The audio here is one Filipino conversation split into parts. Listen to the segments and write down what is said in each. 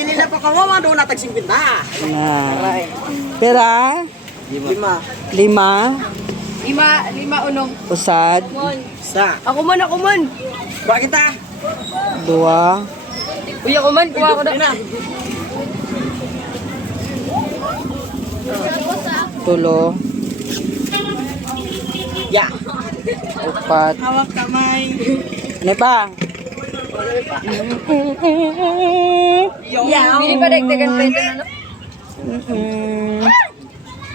bili na pa kawawa doon na tag-50. Na. Pera? 5. 5. Lima unong. Usad. Sa. Ako man. Bakit kita? 2. Uy, ako man. Kuha ko na. Tulo. Ya. 4. Hawak kamay. Ano pa? Bili pa dagdagan pa ito na, no?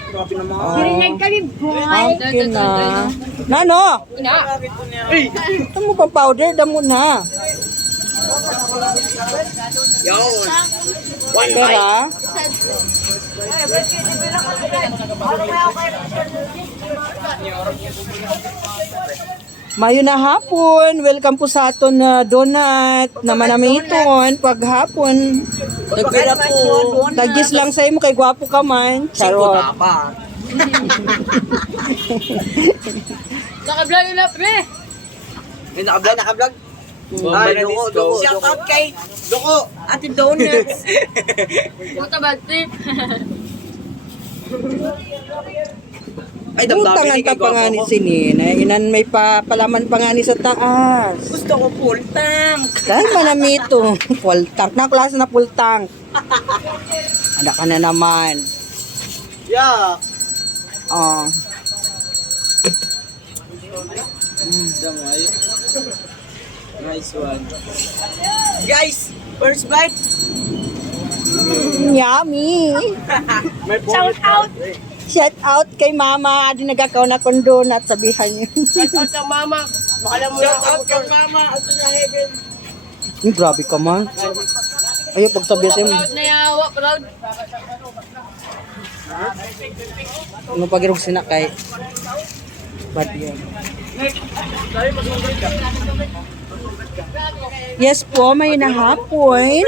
Grabe naman. Hiringay kami, boy. Okay na. Nano? Ina. Ito mo pang powder, damo na. Yun. One bite. Pera? Mayo na hapon. Welcome po sa aton na donut na manamiton paghapon. Nagpira po. Tagis lang sa imo kay gwapo ka man. Charot. Charot. Naka-vlog na, pre. May naka-vlog? Ay, Duko. Shout out kay Duko. Ate Donuts. Puta bad trip. Ay, Butangan damdamin ta pa nga ni sinin. Inan may palaman pa nga ni sa taas. Gusto ko full tank. Saan manamito? Full tank. Na klase na full tank. Ada ka na naman. Yeah. Oh. Nice one. Guys, first bite. Yummy. Shout out. Shout out kay mama. Adi nagakaw na kong donut. Sabihan niyo. Shout out sa mama. Baka mo Shout out kay mama. Ato na heaven. Grabe ka man. Ayaw pagsabi siya. proud na yawa, proud. Ano pagirog sina kay Ba't yun? Yes po, may nahapon.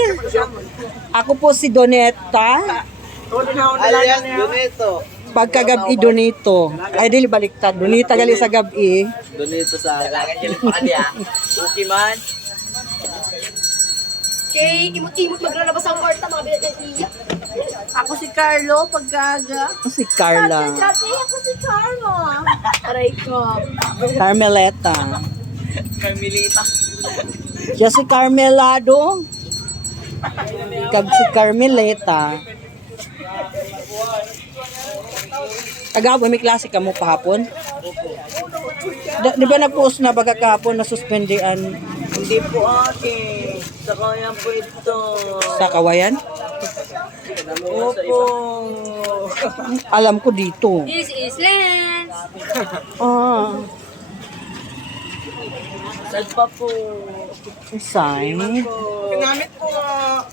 Ako po si Doneta. Alias Donito. Pagkagabi Donito. Ay, dili baliktad. Donita gali sa gabi. Donito sa kailangan niya lang pa niya. Okay man. Kay imot-imot maglalabas ang orta, mga bilat ng iya. Ako si Carlo, pagkaga. Si Carla. Ako si Carlo. Aray ko. Carmeleta. Carmelita. Siya si Carmelado. Kag si Carmeleta. Agaw, may klase ka mo kahapon? Di ba nag-post na baga kahapon na suspendian Hindi po ate. Sa kaya po ito. sa kawayan? Opo. Alam ko dito. This is Lance. Ah, Sad pa po. sign. Pinamit po nga.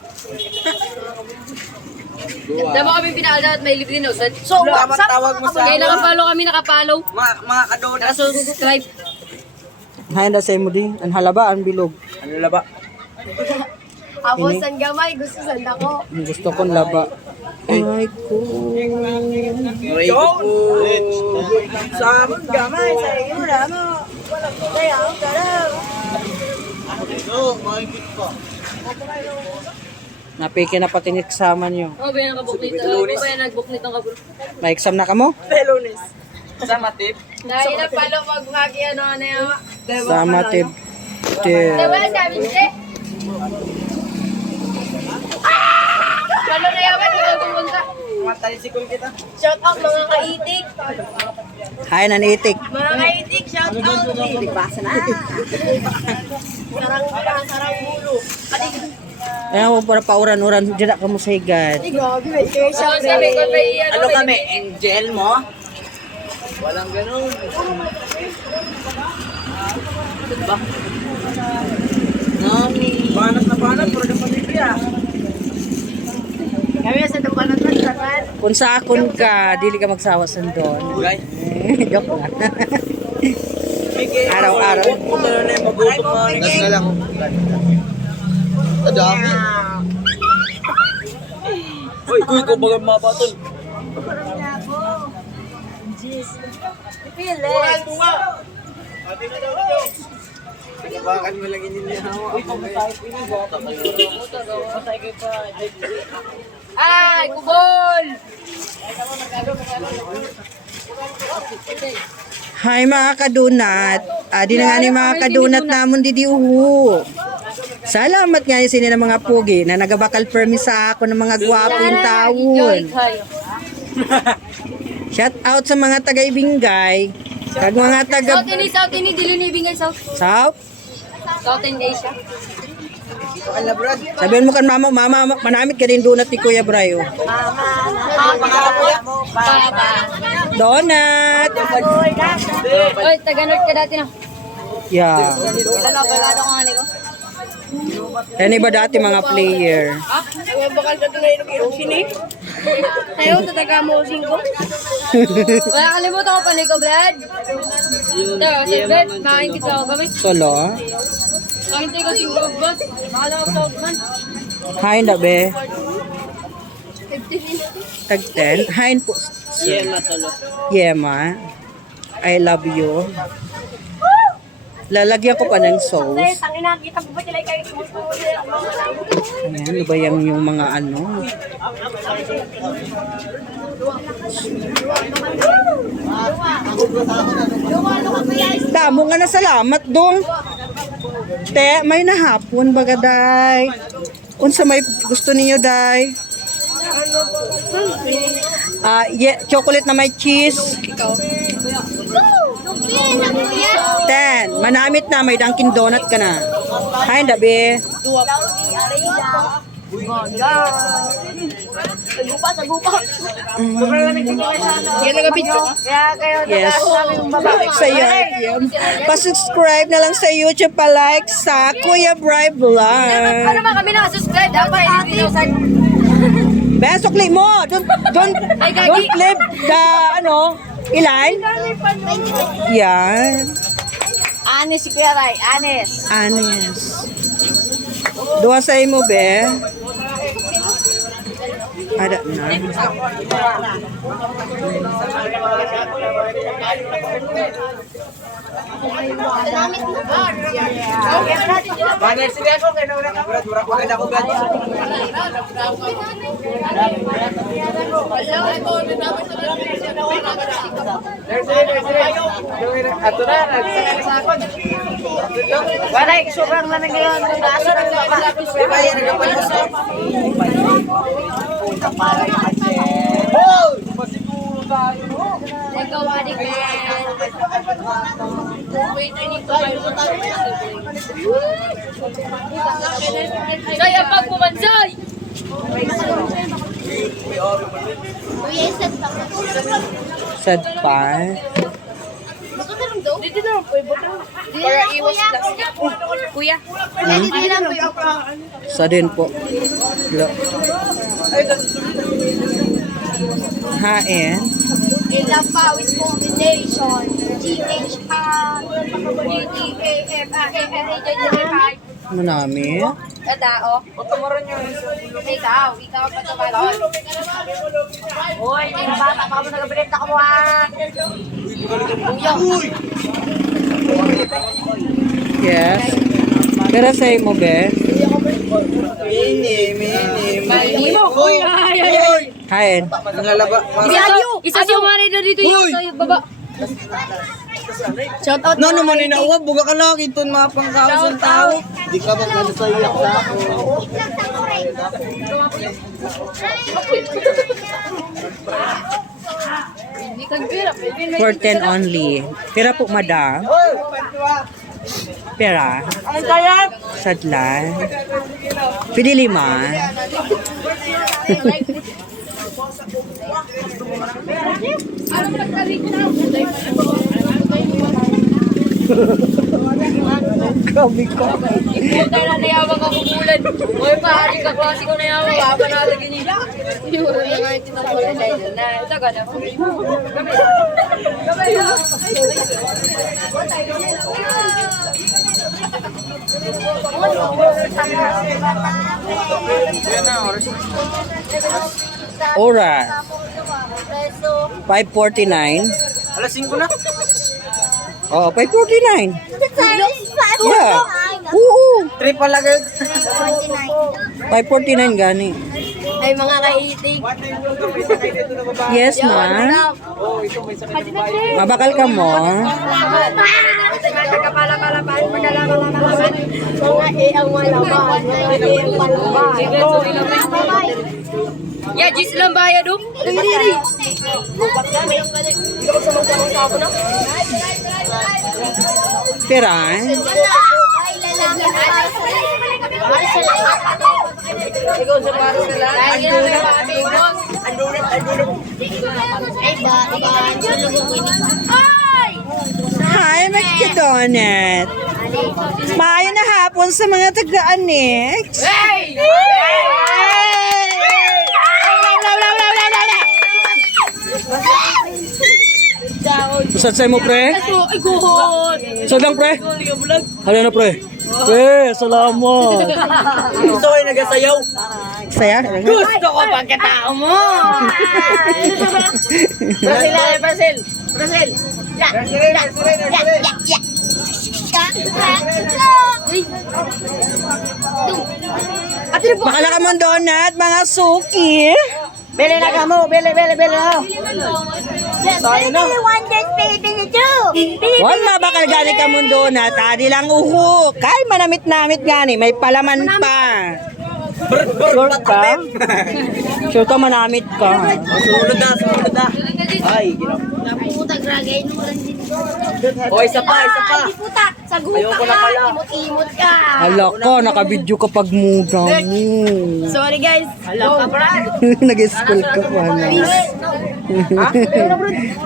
Dama kami pinaalala at may libre din. So, Dapat tawag mo sa kaya nakapalo kami, nakapalo. mga kadonat. Nakasubscribe. Hay na sa mo di. Ang halaba, ang bilog. Ano laba? Ako san gamay, gusto san ako. Ang gusto kong laba. Ay ko. Ray ko po. Sa amon gamay. Sa iyo na mo. Walang kaya ang karang. Ito, mahigit pa. Napiki na pati ni kasama niyo. Oh, ba yan nag-book nito? Oh, ba yan nag-book nito ang kabul? May exam na ka mo? Pelonis. Sa matip. Dahil na palo mag-hagi ano na yan. Sama tib. Diba, sabi siya? Palo na yaman, kung pupunta. Matalisikol kita. Shout out mga kaitik. Hay nanitik. Mga kaitik, shout out. Basa na. Sarang bulo. Ayan mo para pauran-uran. Dira ka mo sa higad. Grabe, may shout out. Ano kami? Angel mo? Walang ganun. Diba? Nami. Banat na banat. Puro na pamilya. Kami sa dupanat na saran. Kung sa akon ka, dili ka magsawa sundon. Guys. Joke lang. Araw-araw. Puto na yung magutom mo. Gas na lang. Adami. Uy, ko baga mga batol. Bakit mo lang inilihaw? Ay, kubol! Hi mga kadunat. Di na nga ni mga kadunat namon didiuhu. Salamat nga sini ng mga pugi na nagabakal permis sa ako ng mga gwapong taon. Shout out sa mga taga-Ibingay. Kag mga taga South ini, dili ni Bingay South. South. South Asia. Sabihin mo kan mama, manamit ka din donut ni Kuya Brayo. Donut. Oy, taga-North ka dati na. Yeah. Balado ko nga niko. Yan iba dati mga player. Bakal ka tunay ng sinig. Tayo, tataga mo 5. Wala kalimutan ko pa niko, Brad. Ito, si Brad, makakingit ako kami. Solo. Nakintay ko 5 boss. Makala ko sa man. Hi na be. 15 Tag 10. Hi po. Yema tolo. Yema. I love you. Lalagyan ko pa ng sauce. Tangina, kita ko ba sila kayo Ayan, ano ba yung mga ano? Damo nga na salamat dong. Te, may nahapon baga day. Unsa may gusto niyo day? Chocolate na may cheese. 10. Manamit na, may Dunkin Donut ka na. Hi, Dabi. Sagupa. Yan nag-picture ka? Kaya kayo Yes. Sa YouTube. Pa-subscribe na lang sa YouTube, pa-like sa Kuya Bri Vlog. Paano ba kami nakasubscribe? Dapat ati. Besok click mo. Don't clip the ano, ilan? Yan. Anis si Kuya Ray, anis. Anis. Duha sa imo, be. Ada na. Banay sila ako kay na ka Brad, mura pa kada ko Brad. Ato na, Banay, sobrang na ngayon. Nasa ng baba. Di ba yan nagpapalos? Masiguro tayo. Ikaw, adik. Wait, I need to Saya pag pumansay! Sad pa. Dito na lang po, para iwas plastic. Kuya. Dito lang po. Sa din po. Hain. Ilang pawis combination. GHA, Manami. Tao. Ikaw ang patabalon. Uy, hindi na bata pa mo nag-break na kamo ha. Yes. Pero sa imo, be. Mini mo. Hain. Nangalaba. Isa sa mga na dito yung sa baba. Shout out. No naman inauwa, buga ka lang iton mga pangkaos ng tao. Di ka ba sa iyak sa ako? 410 only. Pera po, madam. Pera. Ang kaya? Sadlan. Pili 5. Grabe ka. Ipunta na nayawag ako bulan. Uy, pahari ka klase ko nayawag. Aba na lagi nila. Yung nga ito na pala dahil na. Ito ka na. Oras. 5:49. Alas 5 na. Oh, 5:49. Yeah. Oo. Triple lang yun. 549 gani. Ay, mga kaitig. Yes, ma. Mabakal ka mo. Yeah, Gis lang bayad oh. Pera. Ikaw sa para sa lahat. Hi, Mr. Donut. Maayo na hapon sa mga taga-annex. Hey! Saan sa'yo mo, pre? Ay, guhot! Saan lang, pre? Hala na, pre. Pre, salamat. Gusto ko yung nagasayaw. Saya? Gusto ko pagkatao mo! Brazil! Brazil! Bakala ka mo, Donut, mga suki. Bili na ka mo. Bili na. Huwag mabakal gani ka mo, Donut. Adi lang uho. Kay manamit-namit gani. May palaman pa. Sure ka? Sure ka manamit ka. Sumunod na. Ay, ginawa. O, isa pa. Ayaw ko na pala. Imot-imot ka. Hala ka, nakabidyo ka pag muda mo. Sorry guys. Nag-school ka pa na.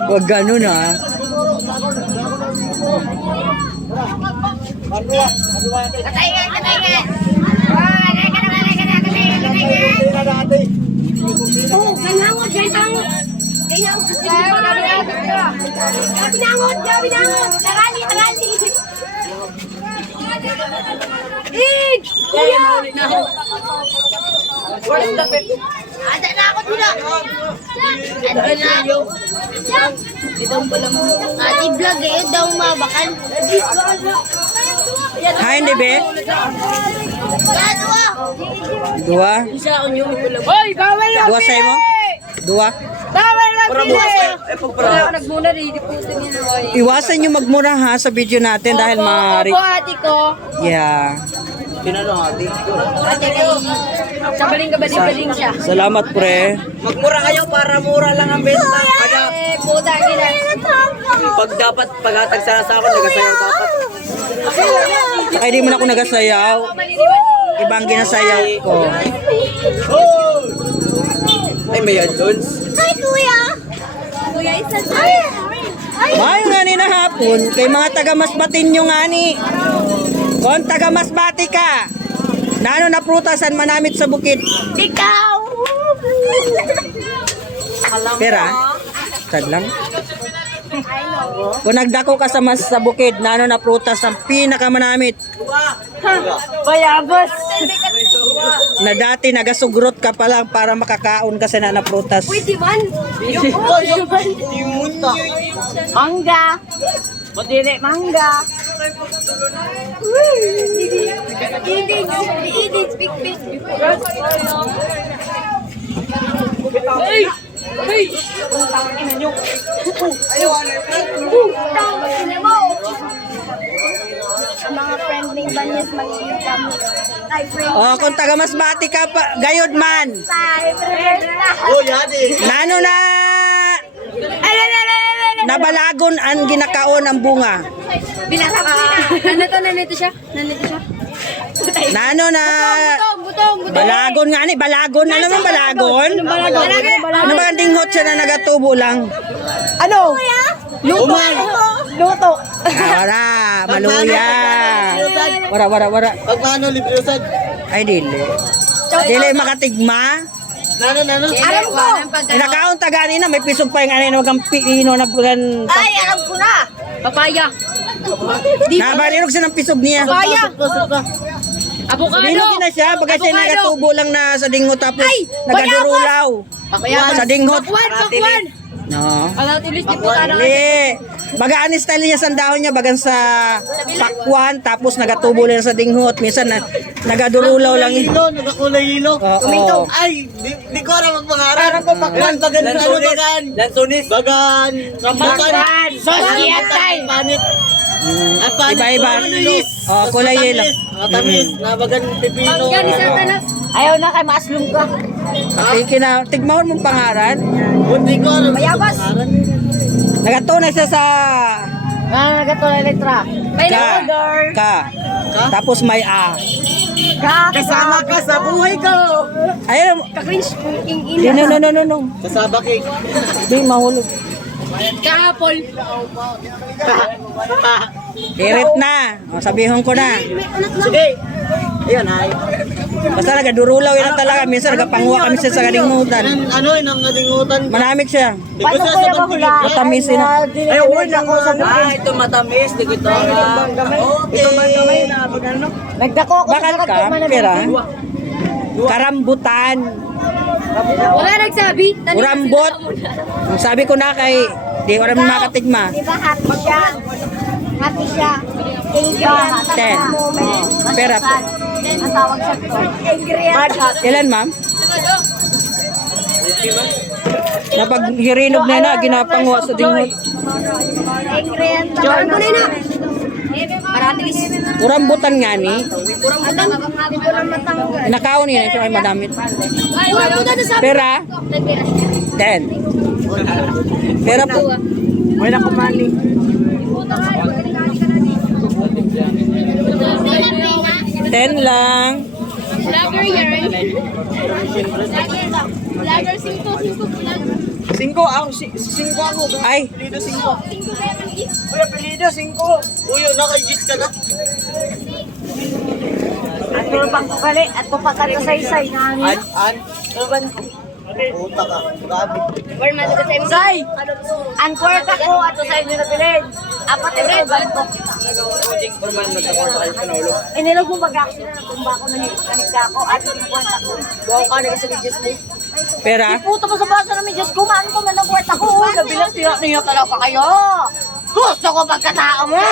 Huwag ganun ha. Oh, ganyangot. Binangot. Tangali. Kuya! Ada na ako dito. Ati vlog eh, daw mabakan. Ha, hindi be? Yan o. Dua? Hoy, bawal lang Dua sa'yo mo? Dua? Bawal lang Para mo. Wala ka nagmuna rin, di po ito nila. Iwasan nyo magmura ha sa video natin dahil Opo, ate ko. Yeah. Pinanong ate. Ate kay... Sa baling siya. Salamat, pre. Magmura kayo para mura lang ang benta. Kaya Puta, gina. pag dapat paghatag sana sa akin, nagasayaw dapat. Saka hindi mo na ako nagasayaw. Ibang ginasayaw ko. Ay, may add-ons. Hi, kuya. Kuya, isa sa'yo. Mayo nga ni na hapon, kay mga taga-masbatin nyo nga ni. Kung taga-masbati ka, na ano na prutasan manamit sa bukid. Ikaw. Pera? Sad lang. Kung nagdako ka sa bukid, na ano na prutas ang pinakamanamit. Bayabas. Na dati nagasugrot ka pa lang para makakaon ka sa na prutas. Pwede man. Mangga. Madili, mangga. Speak. Hey! Hey! Ang mga friendly banyas magiging kami. Ay, friend. Oh, kung taga-masbati ka pa, gayod man. Oh, yadi. Nano na nabalagon ang ginakaon ang bunga. Nanito siya. Nano na Butong. balagon nga ni, balagon. Ano naman balagon? Ano ba ang dinghot siya na nagatubo lang? Ano? Luto. Wara, maluya. Wara. Pag paano, libre usad? Ay, dili. Dili makatigma. Nano? Alam ko. Nakaon tagani na, may pisog pa yung ano, wagang pino na bugan. Ay, alam ko na. Papaya. Nabalinog siya ng pisog niya. Papaya. Avocado. Bilogin na siya, bagay siya nagatubo lang na sa dinghot tapos nagadurulaw. Papaya. Sa dinghot. Pakwan. No. Ala, tulis di po ka na. Hindi. Bagaan style niya sa dahon niya, bagan sa pakwan, tapos nagatubo lang sa dinghot. Minsan nagadurulaw lang. Hilo, nagkakulay hilo. Oo. Ay, di ko alam magpangaran. Bagan, ano bagan? Lansones. Bagan. Rambutan. Sosiyatay. Panit. Ay, panit. Iba-iba. Oh, kulay yelo. Tamis, na bagan pipino. Pagka ni Satanas. Ayaw na kay maaslong ka. Tigmahon mong pangaran. Hindi ko alam. Mayabas. Nagatunay siya sa Nagato na letra. May ka. order. Ka. Tapos may a. Kasama ka sa buhay ko. Ayun. Ka-cringe king No. Kasama kay. Di mahulog. Kahapol. Irit na. O, sabihin ko na. Sige. Ayan, ay. Basta nagadurulaw yun talaga. Minsan nagapanguha kami siya sa kadingutan. Ano yun ang kadingutan? Manamit siya. Di ko sa sa pagpili. Matamis yun. Ay, uwan ako sa ito matamis. Di ko ito. Ito manggamay na. Nagdako ako. Bakal ka, pera. Karambutan. Wala nagsabi. Urambot. Sabi ko na kay, di oram makatigma. Di ba happy siya? Happy siya. Ingredient. 10. Pera po. Ang tawag sa to. Ingredient. Ilan, ma'am? Napag hirinog na na, ginapangwa sa dingot. Ingredient. Joran ko na na. Paratis. Urambutan nga ni. Hindi ko na matanggal. Nakaon niya, siya ay madamit. Ay, wala mo na sabi. Pera, Nagpira siya. 10. Pera po. Wala ko mali. 10 lang. Vlogger yarn. Vlogger 5 vlogger. 5 ako. 5 ako. Ay, Apelido 5. Uy, apelido 5. Uy, nakagis ka na. At tulpang ko kali. At kupakal sa saysay. An? Puta ka. Grabe. Or masagot sa imo. Say! Anchor ka ko. Ato sa inyo na pilin. Apat yung tulban ko. Inilog mo pag-ako sila. Natumba ko nahigka ko. At yung kwenta ko. Buwaw ka na sa medyas mo. pera. Puto mo sa basa ng medyas ko. Maan ko man ang kwenta ko. Nabilang tiyak talaga kayo. Gusto ko pagkatao mo.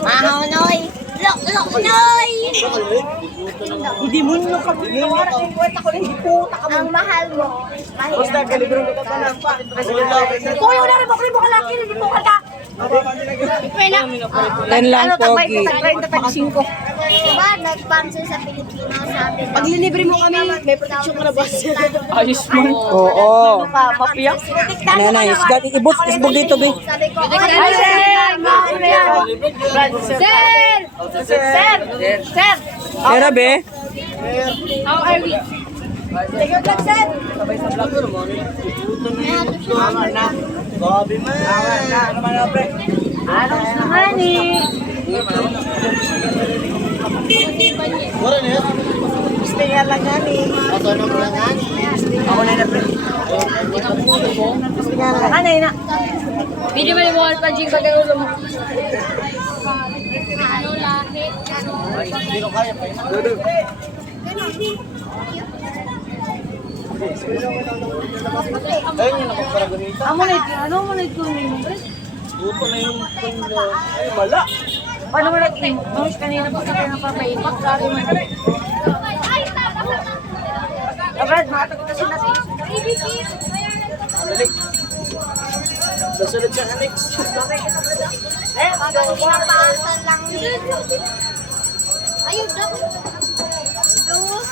Mahonoy. Noy. Hindi mo nyo kami. Nawaran yung kwenta ko. Hindi puta ka mo. Ang mahal mo. Basta kalibro ko ka lang pa. Kuya, wala rin mo kalibro ka laki. Hindi mo ka. 10 lang, Pogi. 35. Diba, nag-sponsor sa Pilipino, sabi ko. Pag lilibre mo kami, may protection ka na ba? Ayos mo. Oo. Papiyak. Ano na, isgat. Isbog dito, be. Sabi ko, Ay, Sir! Sir! Pera, be. How are we? Sige, vlog, sir! Grabe man. Ano naman eh? Wala na yan. Gusto niya lang yan eh. Ato na mo lang yan. Ako na pre. Gusto niya lang. Ano yun na? Video mo mo pa jing pag ulo mo. ano lahi? Hindi ko kaya pa yun. Ayun yung nakaparagonita. Ano mo na ito niyo? Luto na yung ay mala. Paano mo na ito? Nung kanina pa sa pinapapaipak. Sabi mo. Brad, makatagot na sila. Sasunod siya Alex. Pinapasan lang dito. Ayun, dapat.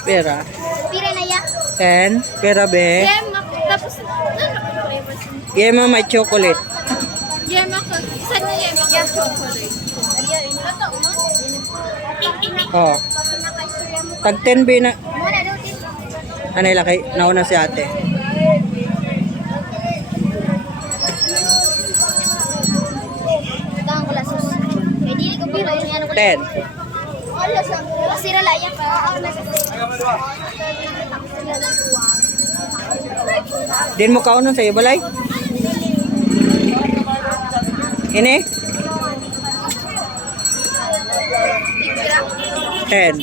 Pera. Pira na ya. 10. Pera, be. Tapos, Yema, may chocolate. yema ka. Saan na yema ka? Chocolate. Ayun, ito mo. Oh. Pinakaistorya mo. Tag 10, be na. Muna daw din. Ano ilaki? Nauna si ate. Ito ang kulasos. Kaya di ko pira yung ano ko. 10. Wala sa sira la yan. Oo, nasa. Din mo kaunon sa iyo, balay? Ini? 10.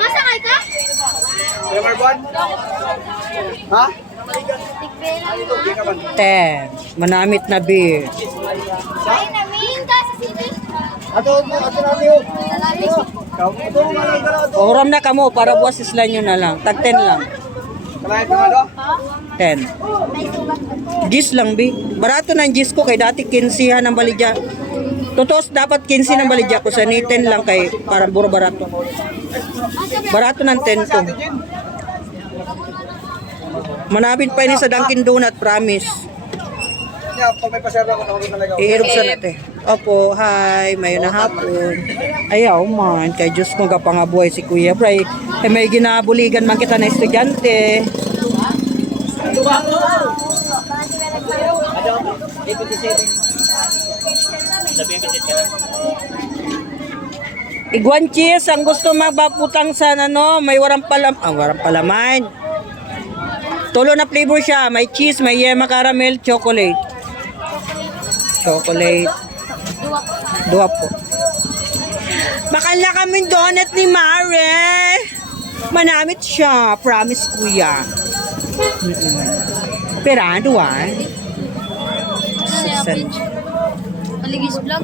Masakay ka? Number 1? Ha? 10. Manamit na beer. Ay, namin ka sa city. Ato natin yun. Ito nga lang ka na. Oram na kamo para buwas isla nyo na lang. Tag 10 lang. Kalahin mo ano? 10. May sugat ko. Gis lang, bi. Barato ng gis ko kay dati 15 ng baligya. Totoo, dapat 15 ng baligya ko sa ni 10 lang kay para buro barato. Barato ng 10 to. Manapit pa ini sa Dunkin Donut, promise. Yeah, pag may paserba ko, nakawin talaga. Iirog sa natin. Opo, hi, mayo na hapon. Ayaw man, kay Diyos ko kapangabuhay si Kuya Bray. Eh, may ginabuligan man kita na estudyante. Iguan cheese, ang gusto magbaputang sa ano, may warang palaman. Tulo na flavor siya, may cheese, may yema caramel, chocolate. Chocolate. Dua po. Bakal na kaming donut ni Mare. Manamit siya, promise kuya. Perado ah. Maligis vlog.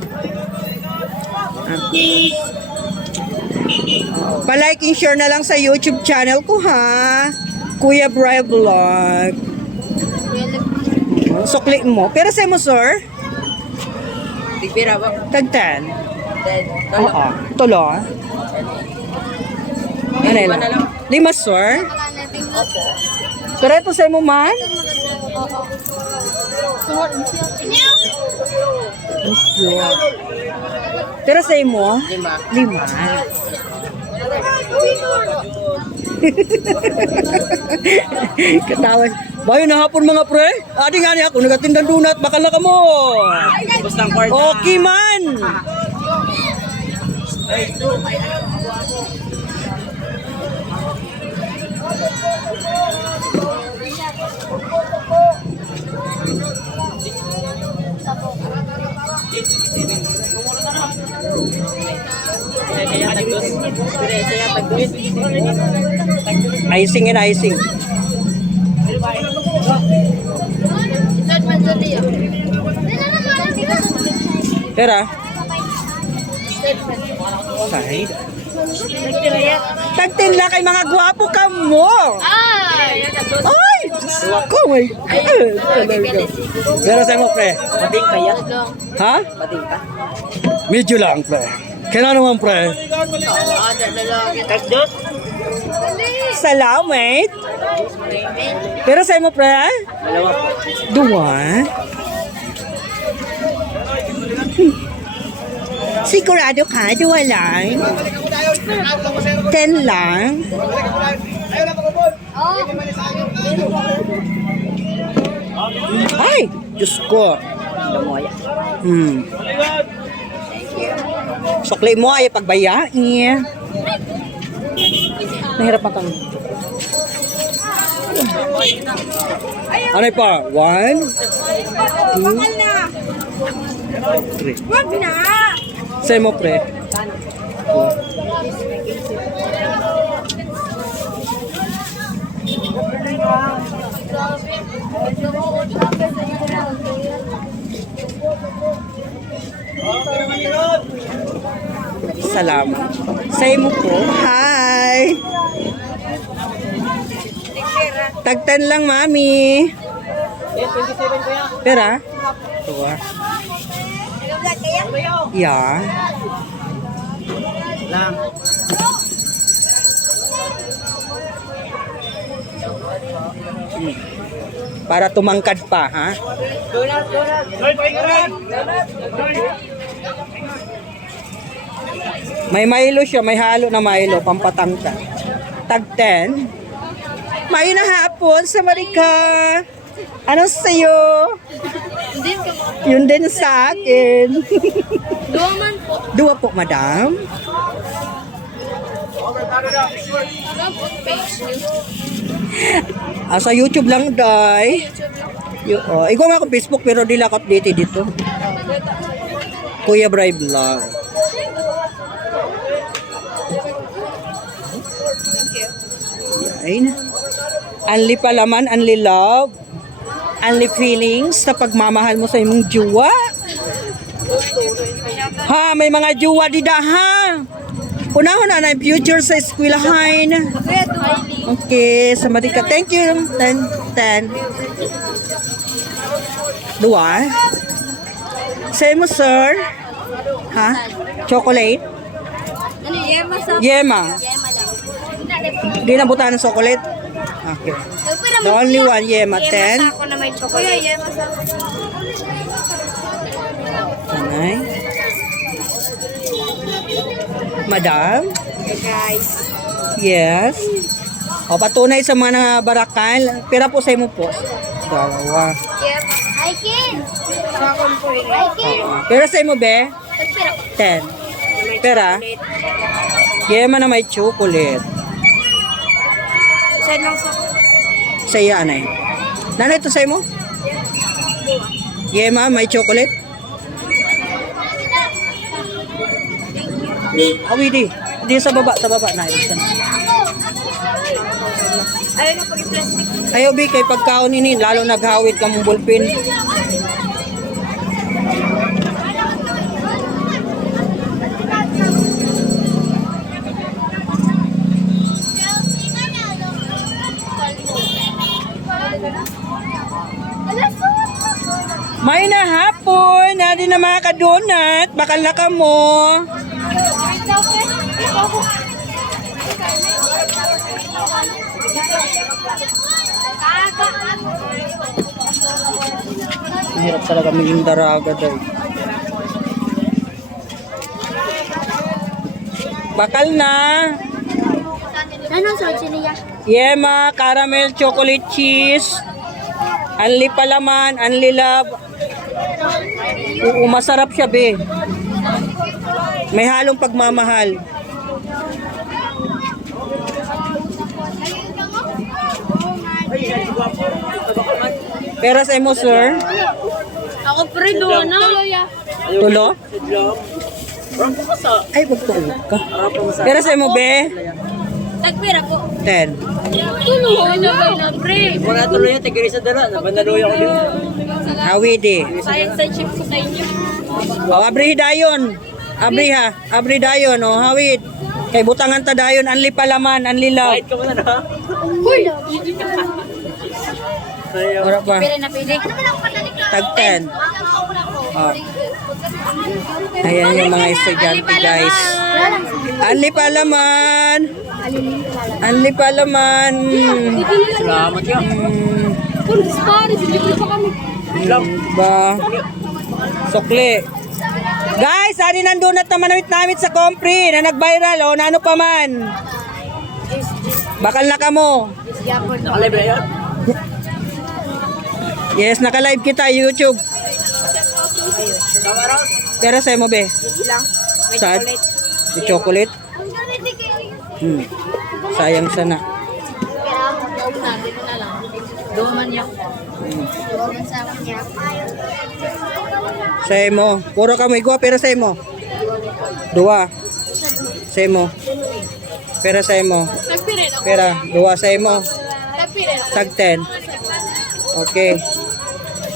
Palike and share na lang sa YouTube channel ko ha. Kuya Bray Vlog. Sukli mo. Pero sa mo, sir? Tigpira ba? Tagtan. Oo. Tulo. Ano lang? 5, sir? Pero ito sa mo man? Pero sa mo? 5. Katawan. Bayo na hapon mga pre. Adi nga ni ako nagatindang donut. Bakal na ka mo. Basta ang kwarta. Okay man. Icing and icing. Pera. Side. Tagtin lang kay mga gwapo ka mo. Ay! Ay! Diyos ko, my God. Talaga. Pero sa mo, pre. Pating kaya? Ha? Pating ka? Medyo lang, pre. Kailan naman, pre? Tagdot? Salamat. Pero sa mo, pre? Dalawa. 2? Sigurado ka? 2 lang? 10 lang? Ay! Diyos ko. Lamoya. Sukli mo ay pagbayain. Nahirap pa kami. Ano pa? 1, 2, 3. Wag na! Sa'yo mo, pre. Salamat. Sa'yo mo po. Hi! Tag-10 lang, mami. Pera? Tuwa. Yeah. Lang. Para tumangkad pa, ha? May Milo siya, may halo na Milo, pampatangka. Tag 10. May na hapon sa Marika. Ano sa'yo? Hindi ka mo. Yun din sa akin. Dua man po. Dua po, madam. Ano po page niyo? Sa YouTube lang, day. Ikaw nga ako Facebook, pero di lang ako updated dito. Kuya Bray Vlog. Yan. Unli palaman, unli love, unli feelings sa pagmamahal mo sa imong jowa. Ha, may mga jowa di da ha. Unahon na yung future sa eskwelahan. Okay, samadi ka. Thank you. 10. Dua. Say mo, sir. Ha? Chocolate? Ano, yema sa... Yema. Yema lang. Di na buta ng chocolate? Okay. The only one, Yema. 10. Ako na may chocolate. Yema sa... Tanay. Madam? Guys. Yes. O, patunay sa mga barakal. Pera po sa imo po. Dalawa. Yema. I can. Sa akong po rin. I can. Pera sa imo, be? 10. Pera? Yema na may chocolate. Saan lang sa... Sa iya, anay. Nanay, ito sa imo? Yema, may chocolate? Awi di. Di sa baba, na. Ayaw na pag-plastic. Ayaw, bi, kay pagkaon ini, lalo naghawid ka mong bulpin. May na hapon, na din na mga kadonat, bakal na ka mo. Hirap talaga maging daraga dahil. Bakal na. Ano sa niya? Yema, caramel, chocolate cheese. Unli palaman, unli love. Oo, masarap siya, be. May halong pagmamahal. Pera sa imo, sir? Ako pre doon na. Tulo? Ay, wag to ka. Pera sa imo, be? Tagpira po. 10. Tulungan na kayo na pre. Wala tuloy yan, tigiri sa dala. Nabandaluya ko din. Hawidi. Sayang sa chip ko sa inyo. O, abri dayon. Abri ha. Abri dayon, o, hawid. Kay butangan ta dayon, anli palaman, anli love. Kahit ka muna na. Uy! Wala pa. Pili na pili. Tag 10. Oh. Ayan yung mga estudyante, guys. Anli palaman. Anli palaman. Salamat yan. Pulis pare, hindi ko pa kami. Ba? Sukli. Guys, ani nandun na tamanawit namin sa Compre na nag-viral o na ano pa man. Bakal na ka mo. Nakalibre yan. Yes, naka-live kita YouTube. Pero sa mo be? Sad? May chocolate? Sayang sana. Doon man yan. Sa mo. Puro ka mo igwa, pero sa mo. Dua. Sa mo. Pero sa mo. Pera, dua sa mo. Tag 10. Okay.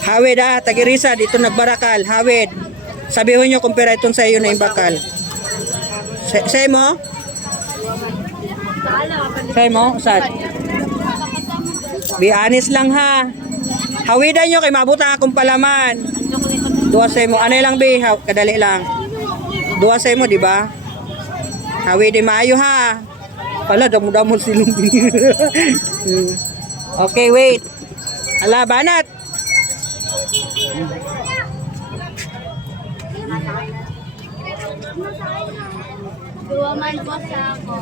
Hawid tagirisa, dito nagbarakal. Hawid. Sabihin nyo kung pera itong sa iyo na yung bakal. Sa mo? Sa mo? Sad? Be honest lang ha. Hawidan nyo kay mabuta akong palaman. Dua sa mo. Ano lang be? Kadali lang. Dua sa mo, di ba? Hawidin maayo ha. Pala, damo-damo silong. Okay, wait. Ala, banat. Dua man po sa ako.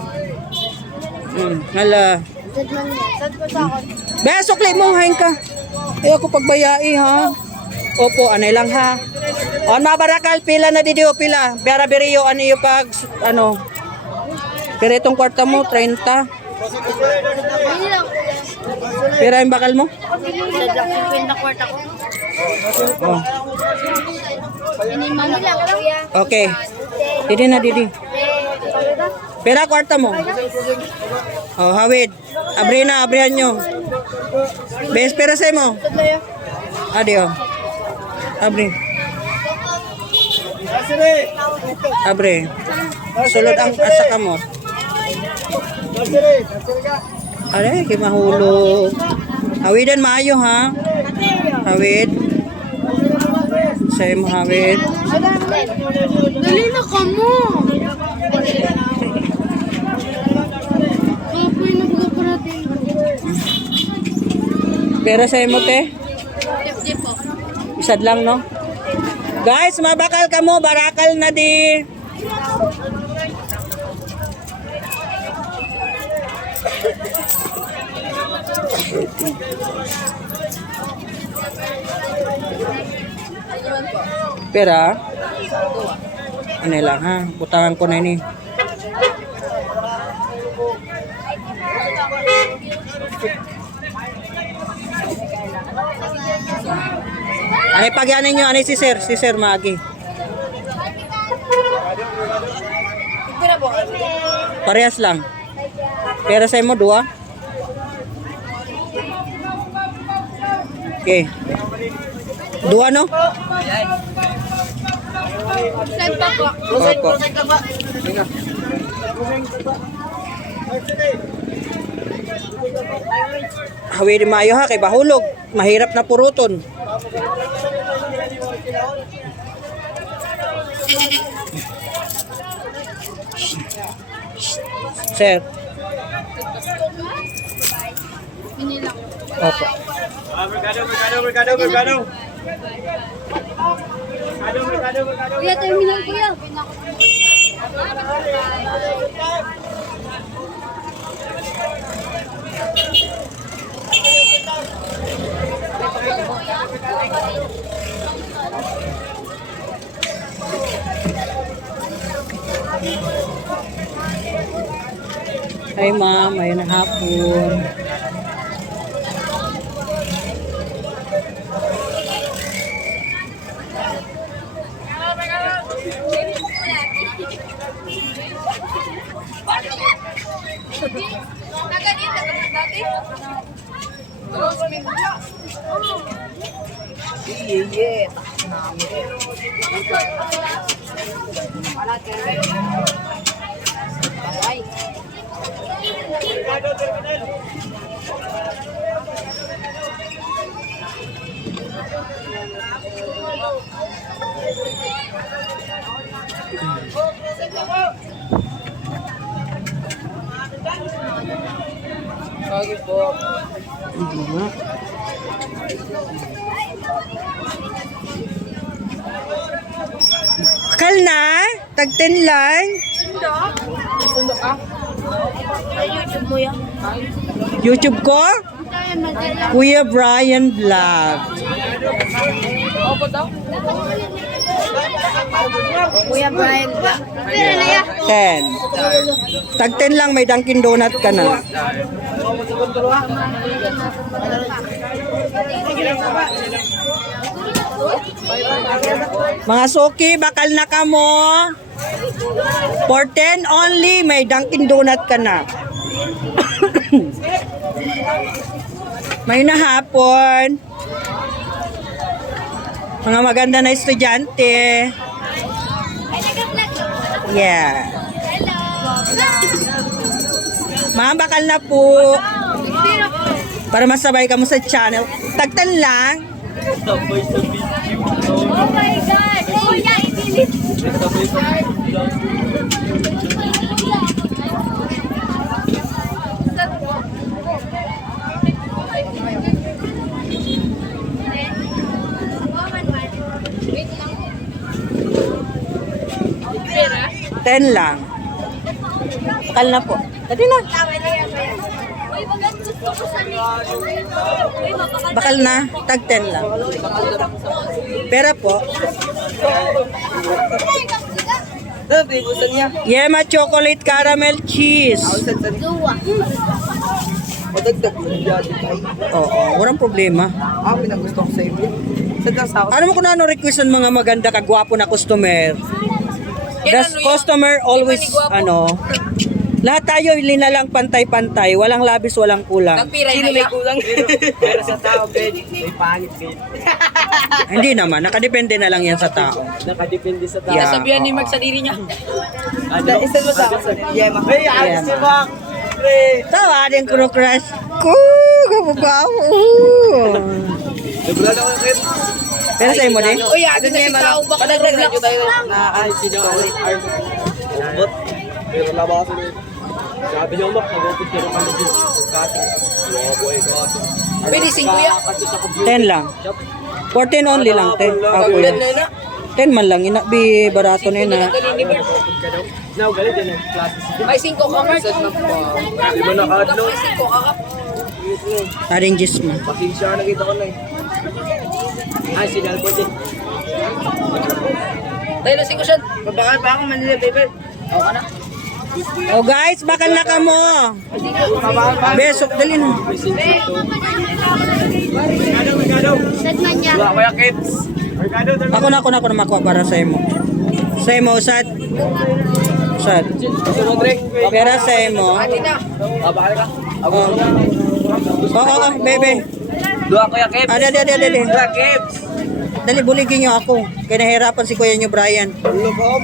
Hala. Sad man yan. Sad po sa ako. Be, sukli mo, hain ka. Eh ako pagbayai ha. Opo, anay lang ha. On mabarakal pila na didio pila. Biara biriyo ano yung pag ano. Pero itong kwarta mo 30. Pira yung bakal mo? Sadlak 50 kwarta ko. Oh. Iniman nila, kuya. Okay. Didi na didi. Pira kwarta mo? Oh, hawid. Abri na, abrihan nyo. Bes, pera sa mo? Adio. Abri. Abre. Sulod ang asa kamot. Are, kimahulog. Hawidan maayo ha. Hawid. Say mo hawid. Dali na ka mo. Kapoy na buka pa natin. Pera sa mo te. 50 po. Isad lang no. Guys, mabakal ka mo, barakal na di. Pera? Ano lang ha, butangan ko na ini. Ay pagyanin nyo, ano si Sir Magi. Parehas lang. Pera sa mo, 2. Okay. 2 no? Sempa po. Opo. Hawid maayo ha, kay bahulog. Mahirap na puruton. Sir. Pinilang. Opo. Kuya, terminal kuya. Hi ma'am, ayun na hapon. Akal na? Tag-10 lang? YouTube mo yan. YouTube ko? Kuya Brian Vlog. Kuya Brian ba? Pera na yan. 10. Tag-10 lang, may Dunkin Donut ka na. Mga suki, bakal na ka mo. For 10 only, may Dunkin Donut ka na. May nahapon. Mga maganda na estudyante. Yeah. Ma'am, bakal na po. Para masabay ka mo sa channel. Tagtan lang. Oh my God! Kuya, ibilis! Pera? 10 lang. Bakal na po. Dali na. Uy, maganda. Bakal na, tag 10 lang. Pera po. Bibusan niya. Yema chocolate caramel cheese. Dua. O dagdag mo niya. Oo, walang problema. Pinagusto ko sa iyo. Sa dasaw. Ano mo kung ano request ng mga maganda kagwapo na customer? The customer always, lahat tayo lang pantay-pantay, walang labis, walang kulang. Sino may kulang? Pero sa tao, Ben, may pangit, Ben. Hindi naman, nakadepende na lang yan sa tao. Nakadepende sa tao. Yeah, Sabihan ni oo. Mark sa diri niya. Isa mo sa akin. Yema. Hey, Yema. si Mac. Pre. Tawarin ko ng crush ko, kababaw. Nagulala ko yung Pero sa'yo mo din? Uy, agad na si tao baka Padagdag relax. tayo na ay sino ulit art. Robot. Pero labasan ulit. Sabi niyo Mac, nag-opit pero kami din. Cutting. Oh boy, God. Pwede 5 ya. 10 lang. 14 only lang, 10. Ako yan. 10 man lang, inabi, barato na yun na. Now, galit din ang klase. May 5 ka Mark. Di ba naka-adlaw? May 5 ka ka. Arranges mo. Pasensya, nakita ko na eh. Ay, sinal ko din. Tayo na 5 siya. Mabakal pa ako Manila, baby. Oo ka na. Oh guys, bakal na ka mo. Besok, dali na. Sad man niya. Wala ko yung kids. Ako na makuha para sa'yo mo. Sa'yo mo, sad. Sad. Pera sa'yo mo. Ati na. Mabakal ka? Oo, bebe. Dua ko yung kids. Dali. Dua kids. Dali, buligin niyo ako. Kaya nahirapan si kuya niyo, Brian.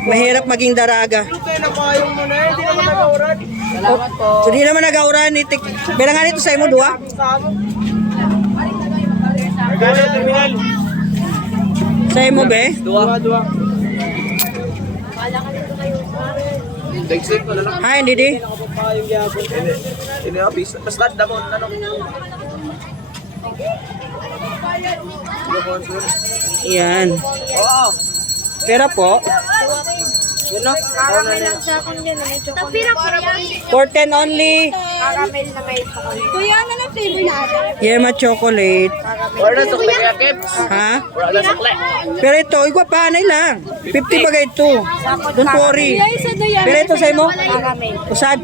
Mahirap maging daraga. Kaya napayong mo na eh. Di naman nag-auran. Salamat po. So, di naman nag-auran. Bilangan ito sa'yo mo, dua. Gano'n terminal. Sa'yo mo, be. Dua. Text ko na lang. Hi, Didi. Napapayong yapon. Ini habis. Mas ganda mo. Ano? Yan. Oo. Pera po. Caramel lang sa akin yun. May chocolate. Tapira kuya. For 10 only. Caramel na may chocolate. Kuya, ano na flavor natin? Yema chocolate. Wala na sukle kaya kids. Ha? Wala na sukle. Pero ito, igwa pa, anay lang. 50 bagay ito. Don't worry. Pero ito sa'yo mo. Caramel. Usad.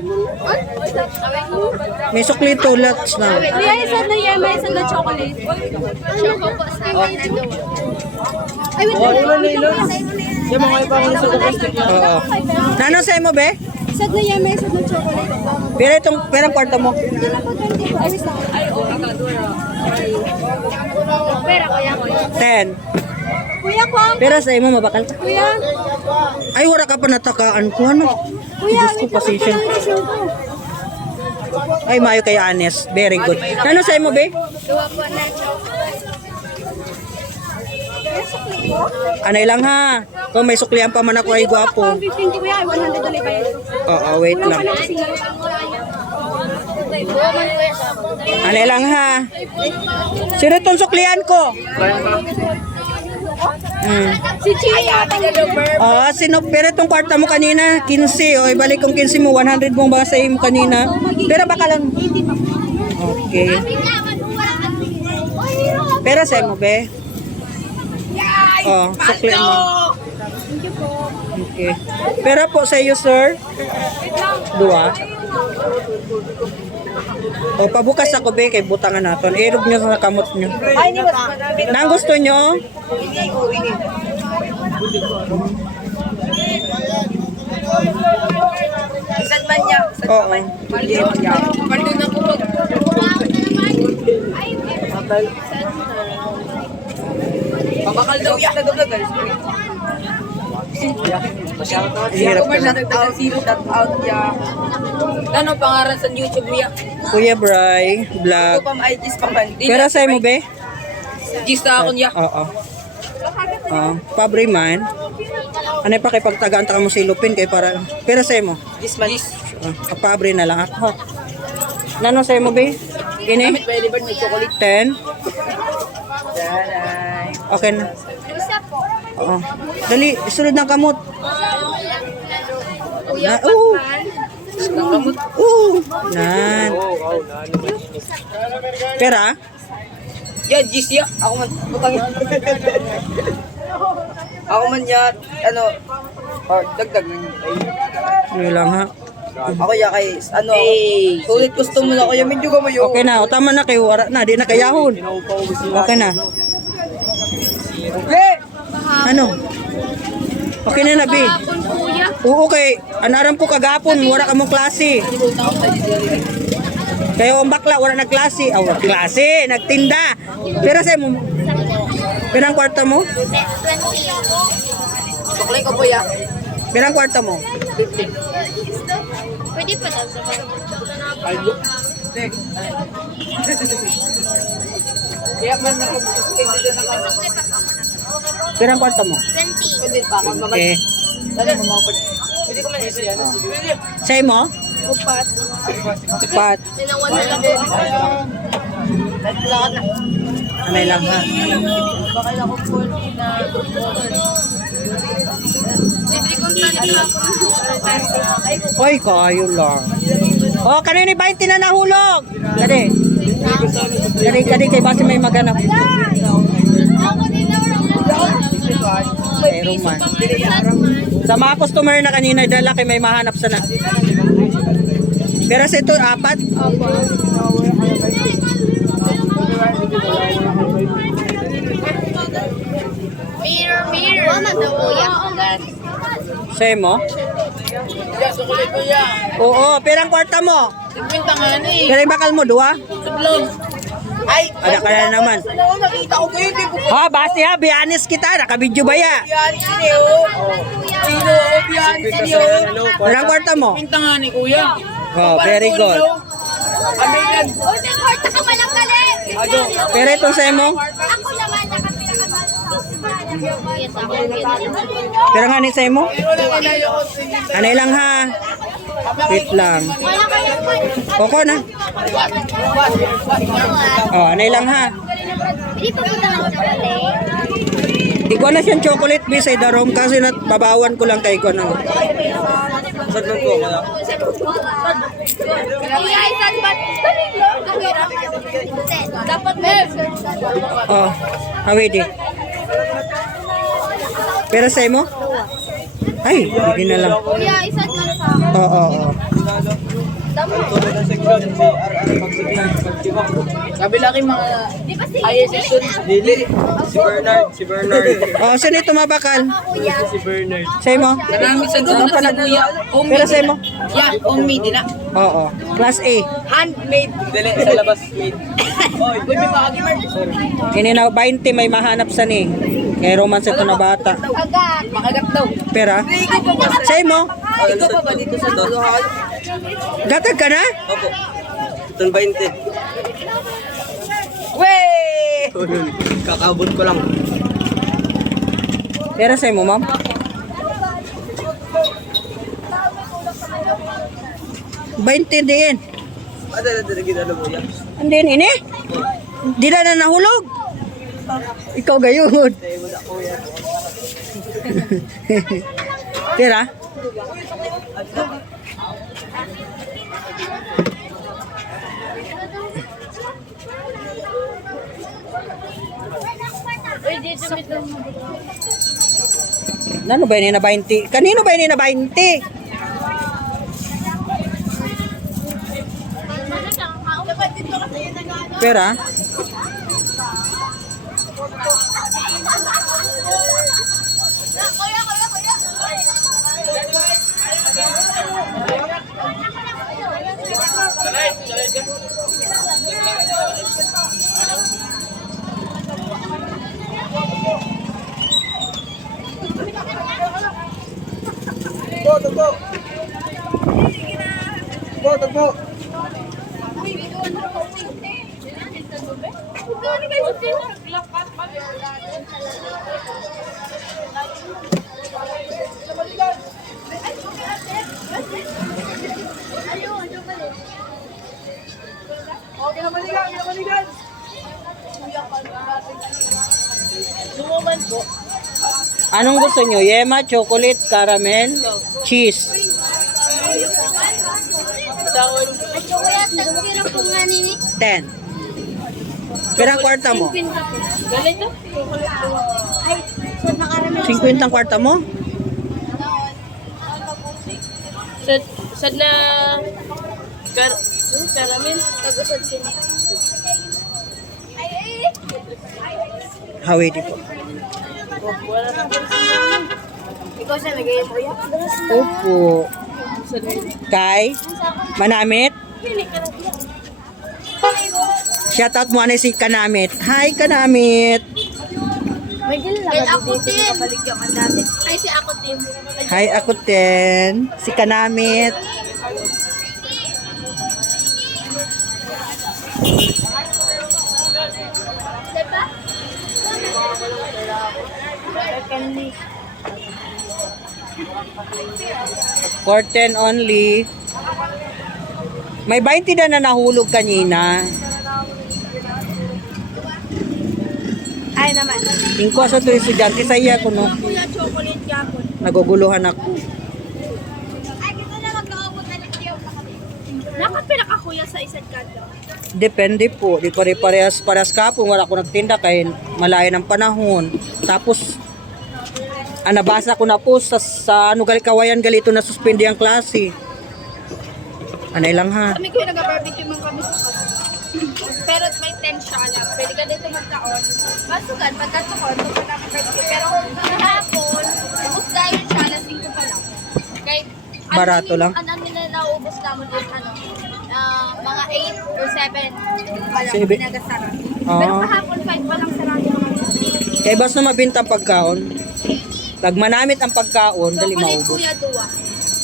May suklito, lots na. Kuya, isa na yema, isa na chocolate. Choco po sa akin. Ay, wait lang. Yung mga iba kong sukukustik niya. Oo. Nano sa'yo mo, be? Isa na yema, isa na chocolate. Pero itong, perang kwarto mo. Hindi na po 20 po. Ay, wait lang. Pera, kuya. 10. Kuya, kwang. Pero sa'yo mo, mabakal ka. Kuya. Ay, wala ka pa natakaan ko. Ano? Kuya, Diyos ko, pasensya. Ay, mayo kay Anes. Very good. Nano sa'yo mo, be? Gawa po na chocolate. Anay lang ha. Kung may suklihan pa man ako ay gwapo. 150 kuya, 100 ulit ba yun? Oo, wait lang. Anay lang ha. Sino itong suklihan ko? Si Chia, Sino? Pero itong kwarta mo kanina, 15. O, ibalik kong 15 mo, 100 mong basay mo kanina. Pero baka lang. Okay. Pero sa'yo mo, be? Oh, sukli mo. Okay. Pero po sa iyo, sir? 2. O, pabukas ako, be, kay butangan naton. Irog nyo sa kamot nyo. Ay, hindi mo. Nang gusto nyo? Isang man niya. Oo. Pardon na po. Pabakal daw ya. Hirap ka na. Shout out ya. Ano pangalan sa YouTube ya? Kuya Bry, vlog. Pam IGs pa man. Pero sa'yo mo, be? Gis na akong ya. Oo. Pabri man. Ano pa kay pagtagaan ta mo silupin kay para. Pero sa'yo mo? Gis man. Pabri na lang ako. Nano sa'yo mo, be? Ini? Damit ba liban may chocolate? 10? Okay na. Oo. Dali, isunod ng kamot. Kuya, Oo. Nan. Pera? Yan, GC ya. Ako man. Butang. Ako man yan. Ano. Dagdag na yun. Ano lang ha? Ako ya kay ano. Sulit customer na ako. Yan, medyo gamayo. Okay na, o tama na kayo. Wala na, di na kayahon. Okay na. Ano? Okay na nabi. Kahapon, kuya. Oo, okay. Anaram ko kagapon, wala ka mong klase. Kaya ang bakla, wala nagklase. Ah, wala klase, nagtinda. Pero sa mo, pirang kwarta mo? 20 ako. Tuklay ko po ya. Pirang kwarta mo? Pwede pa daw sa Kaya man na Pirang kwarta mo? 20. Pwede pa ako. Okay. Dali mo mga pwede ko man isa yan. Sa mo? Upat. Pat. Dalawan na lang po. Lahat na. Anay lang ha. Baka lang ako full na. Libre kong tanig ako. Hoy, kayo lang. Oh, kanina 20 na nahulog. Kadi. Kadi kay base may maganap. Ako din na Pero man. Sa mga customer na kanina dala kay may mahanap sana. Pero sa ito apat. Mirror, mirror. Mama daw, kuya. Sa mo? Yes, sukulit ko ya. Oo, pirang kwarta mo. Ipinta nga ni. Pero yung bakal mo, duwa? Sablon. Ay, Ada ka na naman. ano nakita ko kayo, di ko po. Ha, base ha, bianis kita. Nakabidyo ba ya? Yan, sino? Sino? Yan, sino? Pirang kwarta mo? Ipinta nga ni kuya. Oh, very good. Amin Uy, may kwarta ka malang galit. Pero itong sa mo? Ako naman, nakapinakamahal sa Yes, ako. Pero nga ni sa mo? Anay lang ha. Wait lang. Wala kayong kwarta. Koko na. Oh, anay lang ha. Hindi pa punta lang sa galit. Di ko na siyang chocolate bisay darom kasi babawan ko lang kay ko na. Sablon ko, kaya. Kuya, isang ba't? Dapat may Oh, hawidi. Pero sa mo? Ay, hindi na lang. Kuya, isang lang sa Oo, oo. Sabi lang yung mga Di ba si ISS yun. Dili. Si Bernard. Oh, saan ito mabakal? Kuya? Sa mo? Marami sa doon na sa kuya. Pero sa mo? Yeah, homemade na. Oo. Class A. Handmade. Dili, sa labas made. Oy, boy, may makagimar. Ini na 20 may mahanap sa ni. Kay romance ito na bata. Agad. Makagat daw. Pera? Ikaw pa ba? Sa mo? Ikaw pa ba dito sa Tuluhan? Gatag ka na? Opo. Itong 20. Wey! Kakabot ko lang. Pera sa mo, ma'am? $20 din. Ada ginalo mo yan. Andin ini? Di na nahulog. Ikaw gayon. Pera? Uy, dito may Ano ba yun na 20? Kanino ba yun na 20? Pera? Tugbo. Okay na maligan. Sumuman po. Anong gusto nyo? Yema, chocolate, caramel, cheese. Kuya, tagpira po nga nini. 10. Pero ang kwarta mo? Ganito? Ay, sir, nakarami. 50 ang kwarta mo? Sad na... Karamin. Tagusod sini. Hawi di po. Ikaw siya, nagayay mo yan. Opo. Kay? Manamit? Shoutout mo si Kanamit. Hi, Kanamit. Ay, ako din. Ay, si ako din. Hi, ako din. Si Kanamit. Diba? 410 only. May 20 na nahulog kanina. Ay, naman. Ingko sa to estudyante sa iya ko no. Kuya, chocolate yapon. Naguguluhan ako. Ay, gusto na magkakabot na lang siya. Nakapila ka kuya sa isang kanto. Depende po. Di pare-parehas kapon. Wala ko nagtinda kay malayo ng panahon. Tapos, nabasa ko na po sa ano kawayan galito na suspindi ang klase. Anay lang ha. Kami kuya nag-barbecue man kami sa kanto. Pero may 10 siya lang. Pwede ka dito magkaon. Masugan, pagkatukon, ito pa namin barbecue. Pero kahapon, ubus dahil siya na 5 pa lang. Kahit, Barato lang? Ano nila naubos namin is mga 8 or 7 pa lang Seven? pinagasaran. Ah. Pero kahapon 5 pa lang sarado naman. Kaya basta mabinta ang pagkaon. Pag manamit ang pagkaon, dali Chocolate maubos. kuya duwa.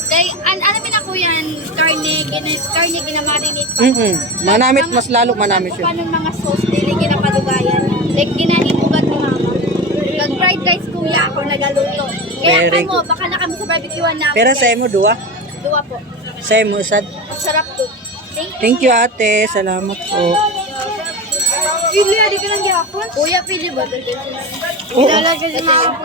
Kay, alam mo na kuya, karne ginamarinate pa. Manamit, mas lalo manamit siya. Paano mga sauce nila ginapalugayan. Like ginanimugan ni mama. Pag fried rice kuya ako nagaluto. Kaya Very kamo, baka na kami sa barbecuean namin. Pero sa mo, duwa? Duwa po. Sa mo, sad. Masarap to. Thank you ate. Salamat po. Pili, di ka lang gihapon. Kuya, pili ba? Oo. Ilalagay si mama po.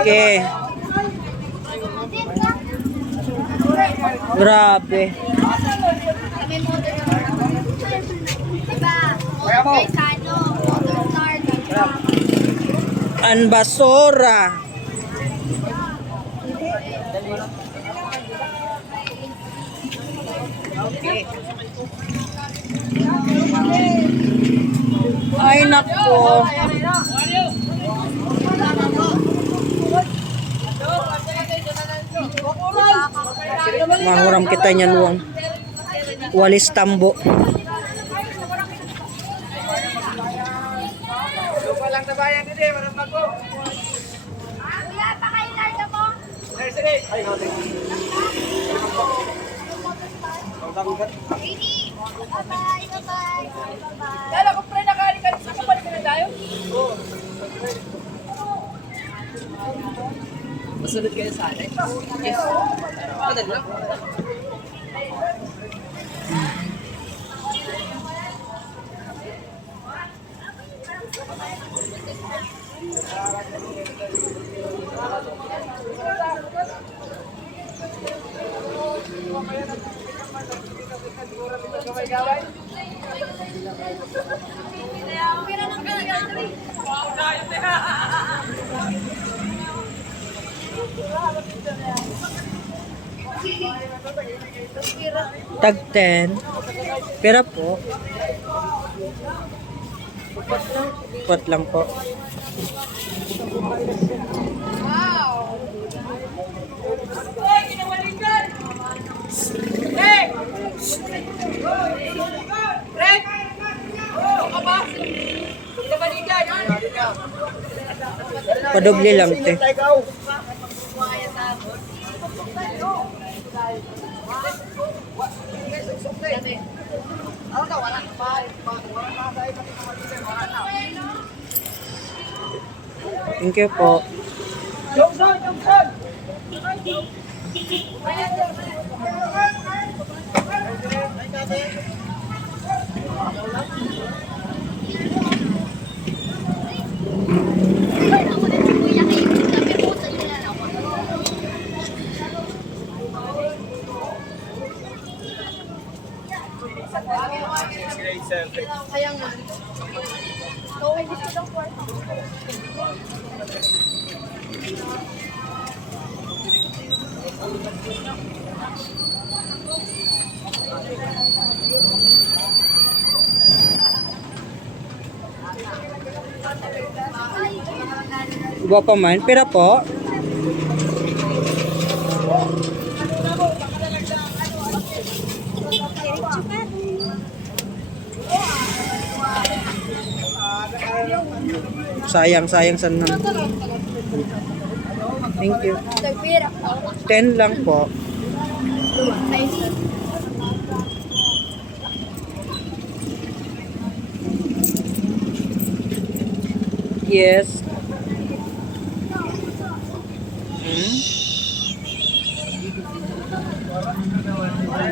Okay. Grabe. Kami mo din. Diba? Okay, sa ano? Motor start. Ang basura. Ay nako. Mahuram kita niyan luang. Walis tambo. Kuya, pakailan na mo? Ini. Bye-bye, bye-bye. Bye-bye. Lala ko pre nakalikan sa kapalik na tayo. Masunod kayo sa akin? Yes. Padal lang. Tag 10. Pera po. Pot lang po. Padobli lang, te. Thank you po. Kaya nga. Oo, gusto ng kwarto. Gua pa man, pera po. Sayang sa Thank you. Nagpira. 10 lang po. Yes.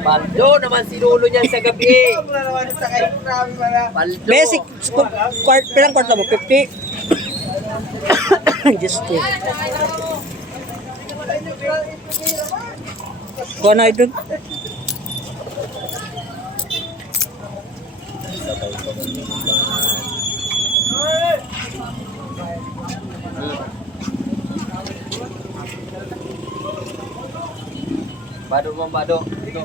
Baldo naman sinulo niyan sa gabi. Baldo. Basic, pirang kwarto mo? 50? Just ko. Kuha na ito. Bado mo, bado. Ito.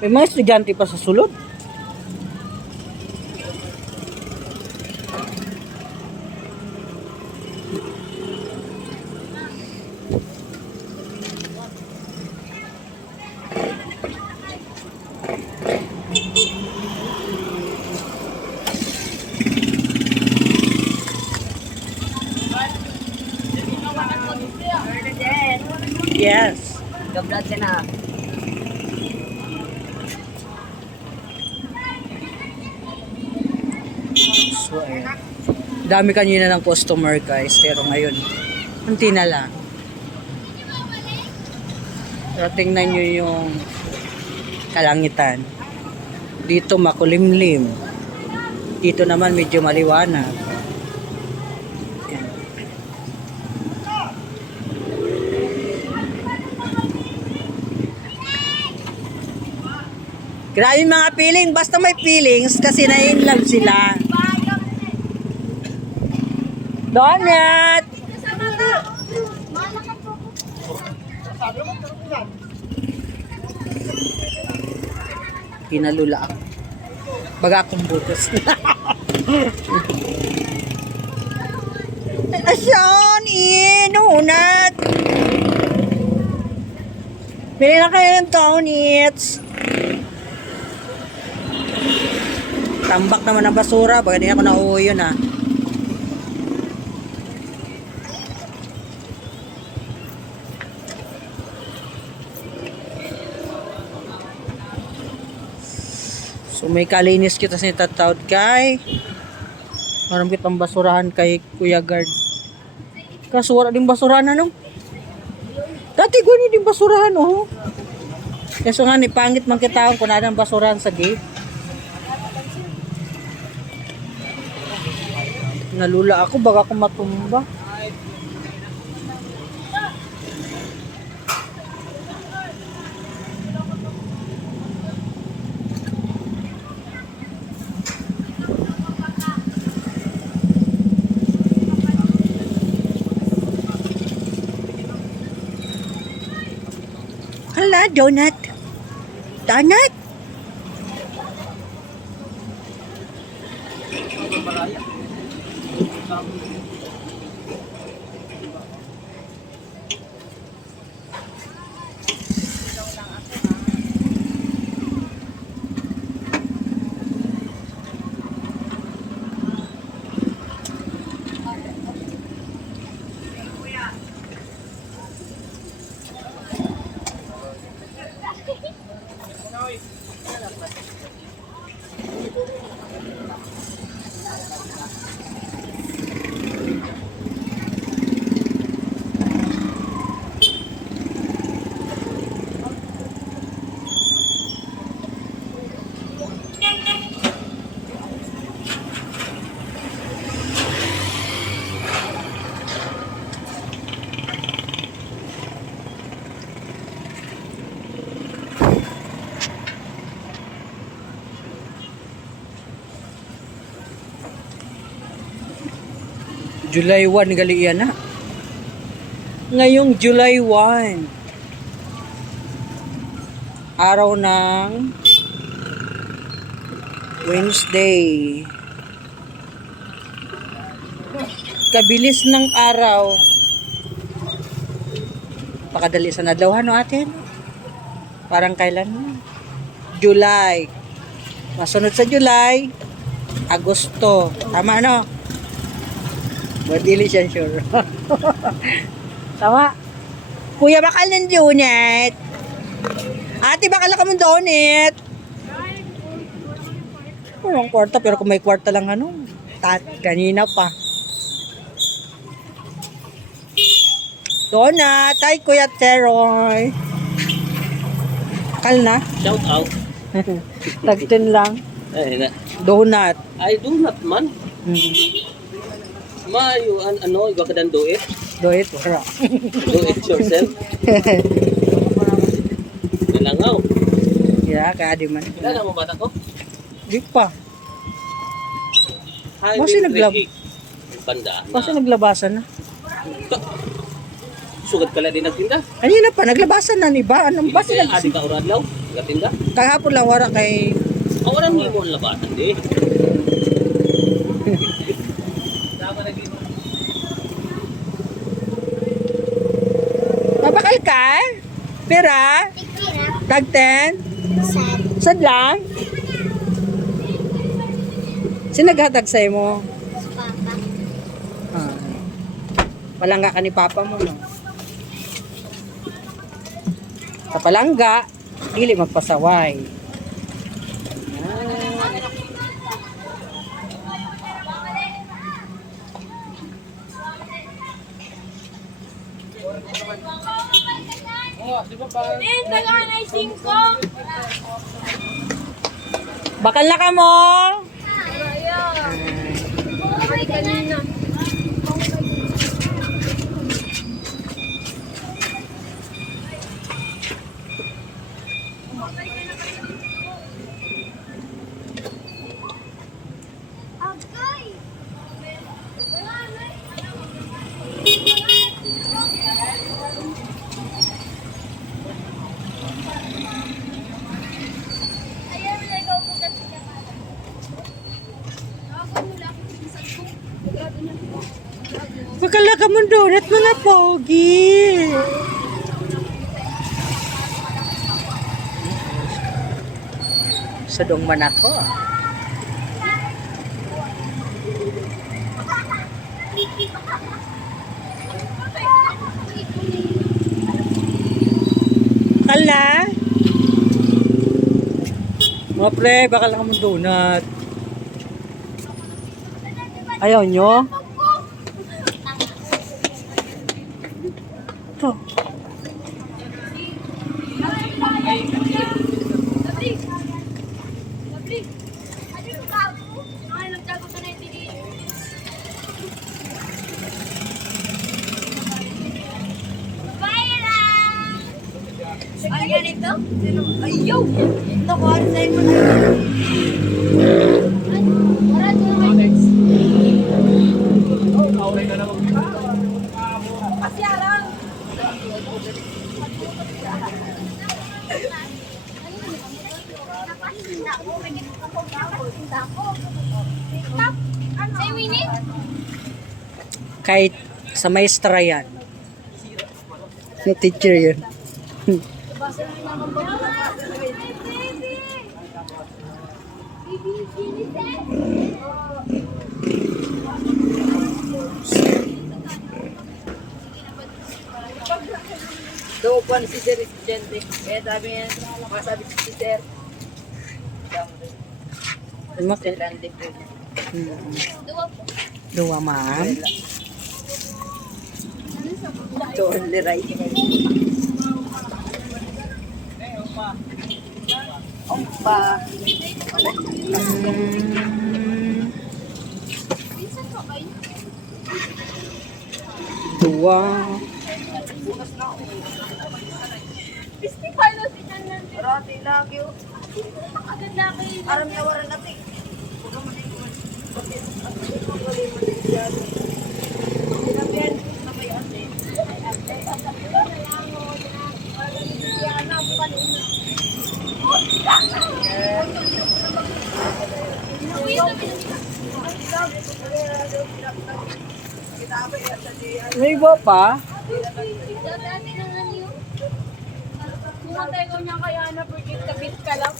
May mga estudyante pa sa sulod. Yes. Gablat ka na. So, dami kanina ng customer guys, pero ngayon, kunti na lang. Pero tingnan nyo yung kalangitan. Dito makulimlim. Dito naman medyo maliwanag. Yan. Grabe mga feeling, basta may feelings kasi na-in-love sila. Donut! Pinalula ako. Baga akong butos. Asan? Donut! Bili na kayo ng donuts. Tambak naman ang basura. Baga din ako nauwi yun ah. So may kalinis kita sa tatawad kay. Maram kitang basurahan kay Kuya Guard. Kaso wala din basurahan ano? Dati guni din basurahan oh. Kaso nga ni pangit man kita kung anong basurahan sa gate. Nalula ako baga ako matumba. Hala, donut. Donut? July 1 gali yan na. Ngayong July 1. Araw ng Wednesday. Kabilis ng araw. Pakadali sa nadlawhan no atin. Parang kailan na? July. Masunod sa July, Agosto. Tama no? Madili siya sure. Tama. Kuya bakal ng Junet. Ate bakal ka mong donut. Walang kwarta pero kung may kwarta lang ano. Kanina pa. Donut. Ay Kuya Teroy. Bakal na. Shout out. Tag-10 lang. Ay, na. Donut. I do not man. Mayo, ano, iba ka dan do it? Do it. Wala. Do it yourself. Nalangaw. Yeah, kaya di man. Kilala mo bata ko? Di pa. Hi, Kasi naglab- Banda. Kasi naglabasan na. Sugat ka lang din nagtinda. Kanina pa, naglabasan na ni ba? Anong ba sila? Adi ka uradlaw. Nagtinda. Kahapon lang wala kay... Awaran mo mo ang labasan di. Mabakal ka? Pera? Tag-10? Sad lang? Sinaghatag sa'yo mo? Ah. Palangga ka ni Papa mo, no? Sa palangga, dili magpasaway. Bakal na ka mo? Bakal na ka mo donut mga pogi. Sadong man ako. Bakal na? Mga pre, bakal na ka mo donut. Ayaw nyo? Ito. Ayan ito? Ayaw! Ito ko, ano sa'yo mo na? Wala ito naman. Pasyarang! Sa'yo, Winnie? Kahit sa maestra yan. Na teacher yun. Do po si Sir estudyante. Eh sabi niya, masabi si Sir. Estudyante po. Dua ma'am. So, only right. Ompa. Dua. Rati lagi yun. Aram na waran natin. Libo pa? Dati na nga niyo. Kumatay ko niya kaya na porque kabit ka lang.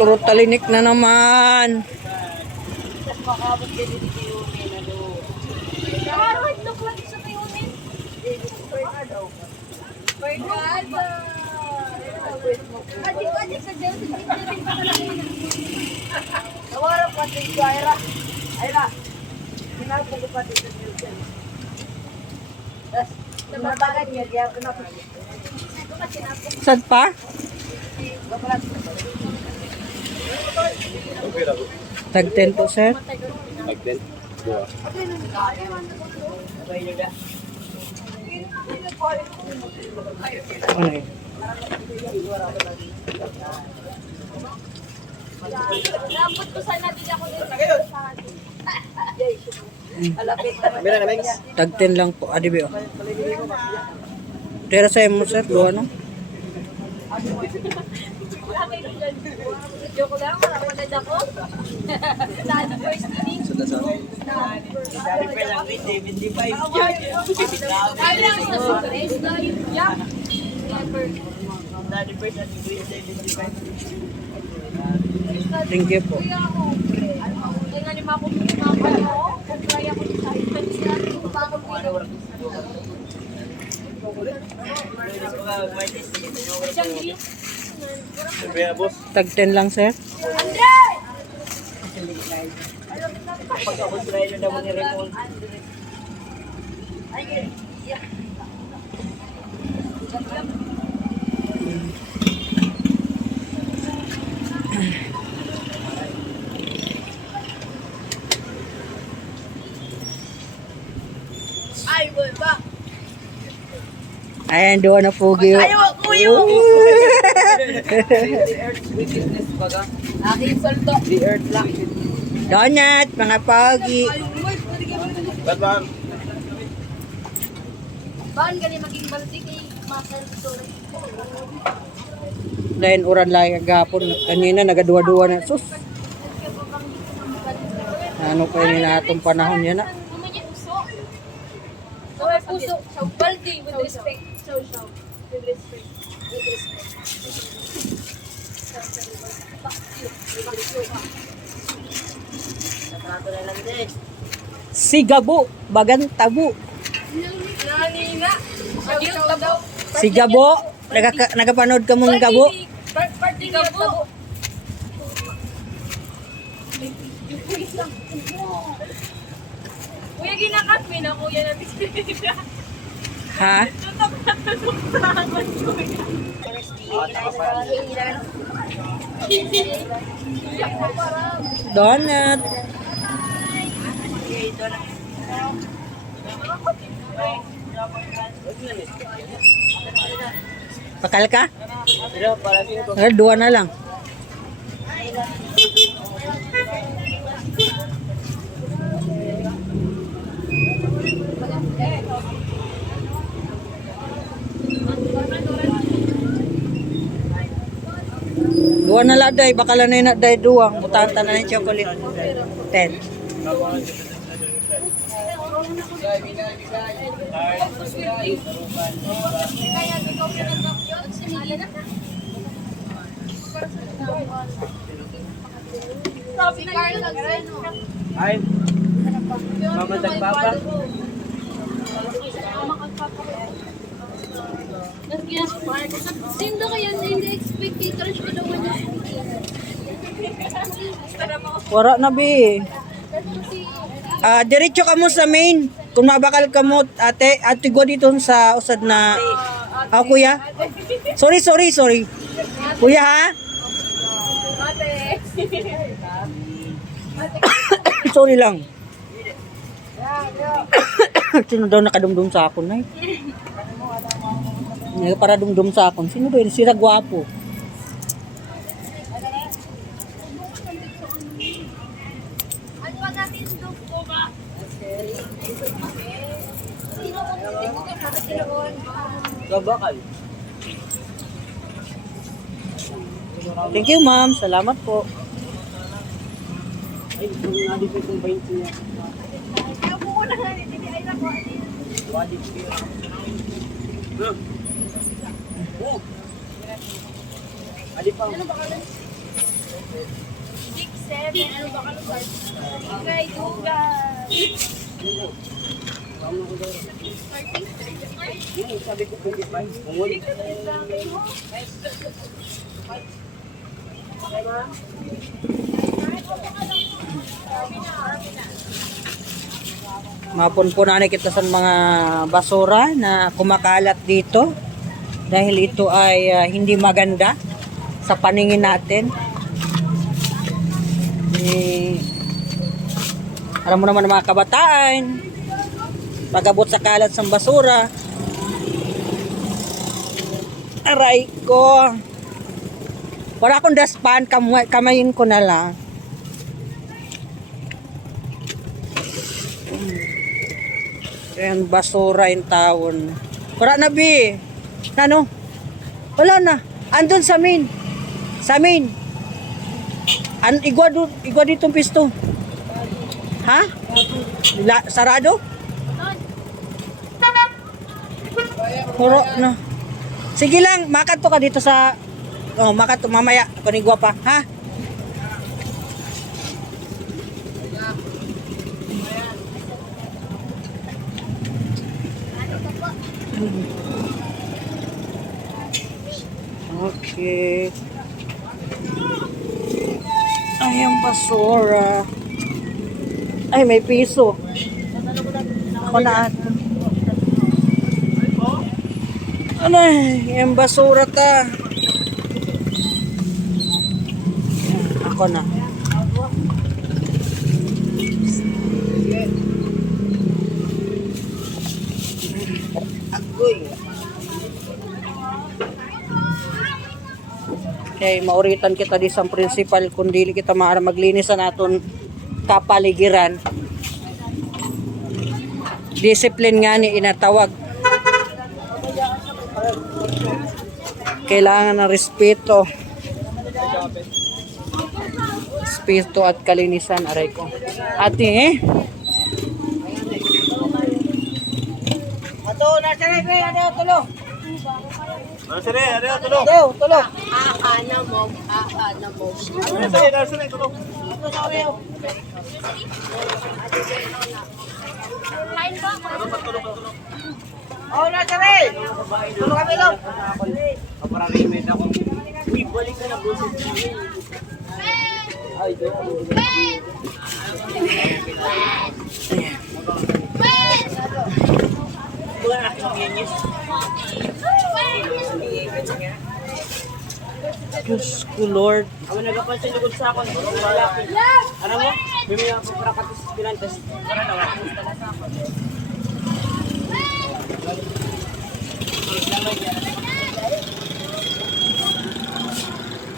Turot talinik na naman. Nakaroon look lang sa mayunin. Bernardo. Adik sa jail. Nawarap pati ko, Ira. Ira. Pinapag ko pati sa jail. Tapos, tumatagan niya, kaya pinapag. Saan pa? Tag 10 po, sir. Ano yun? Napot ko sana din ako dito. Tag 10 lang po. Adibi, oh. Tira sa mo, sir. Luha, no? Joke lang, marapagad ako. Dati first inning. Ay lang sa surprise na yun. Yeah. Never. Thank you po. Kuya ako. Kaya nga lima ko pinapa nyo. Kung kaya ko sa items na. Kung bakit ko siyang green. Tag 10 lang, sir. Ay, boy, ba? Ayan, doon na pogi. Ayaw, kuyo! Aking salto. Donut, mga pogi. Baan gali maging baltik eh. Masal ito. Dahil uran lang agapon. Kanina, nagaduwa-duwa na. Sus. Ano kayo nila itong panahon yan, na? Umanya puso. Kawai puso. Sa baldi with respect. So, with respect. With respect. Sigabo, bagan tabo. Nani nga. Ayun, tabo. Sigabo, nagapanood ka mong gabo. Party gabo. Kuya, ginakat na kuya na bisita. Ha? Donut. Pakal ka? Dua na lang. Dua na lang day, baka lang na day duwang. Mutanta na ng chocolate. 10. Kaya ikaw pinagkap yun. Sinili na. Si Carl Agseno. Ay, mama tagpapa. Sindo kaya na hindi expect kay crush ko daw niya. Wara na bi. Diretso ka mo sa main. Kung mabakal ka mo, ate go dito sa usad na... kuya. Sorry. Kuya, ha? Sorry lang. Sino daw nakadumdum sa akin, ay? Para dumdum sa akin. Sino daw yun? Sira gwapo. Ano ba natin look ko ba? Sino ko hindi ko kapatid. Gabakal. Thank you, ma'am. Salamat po. Six, seven, ano ba kalugar? Ikay, dugan. Mapunpunan kita sa mga basura na kumakalat dito dahil ito ay hindi maganda sa paningin natin. Alam mo naman ng mga kabataan, pag-abot sa kalat sa basura. Aray ko. Wala akong dustpan, kamayin ko na lang. Ayan, basura yung taon. Wala na, bi. Ano? Wala na. Andun sa main. Sa main. Igwa dito pisto. Ha? Sarado? Puro na. Sige lang, makato ka dito sa... Oh, makato mamaya. Panigwa pa, ha? Okay. Ay, ang basura. Ay, may piso. Ako na ato. Ano, yung basura ka. Ako na. Agoy. Okay, mauritan kita di sa principal kung dili kita maara maglinis sa naton kapaligiran. Discipline nga ni inatawag. Kailangan ng respeto. Respeto at kalinisan, aray ko. Ate, Ato, nasa rin, ano, tulo. Tulo. Tulo. Ana mo. Kain ba ako? Oh, nasa rin. Tulo kami lang. Diyos ko Lord. Ako nagapansin lugod sa akon. Ano mo? Bimaya po para katis pinantes.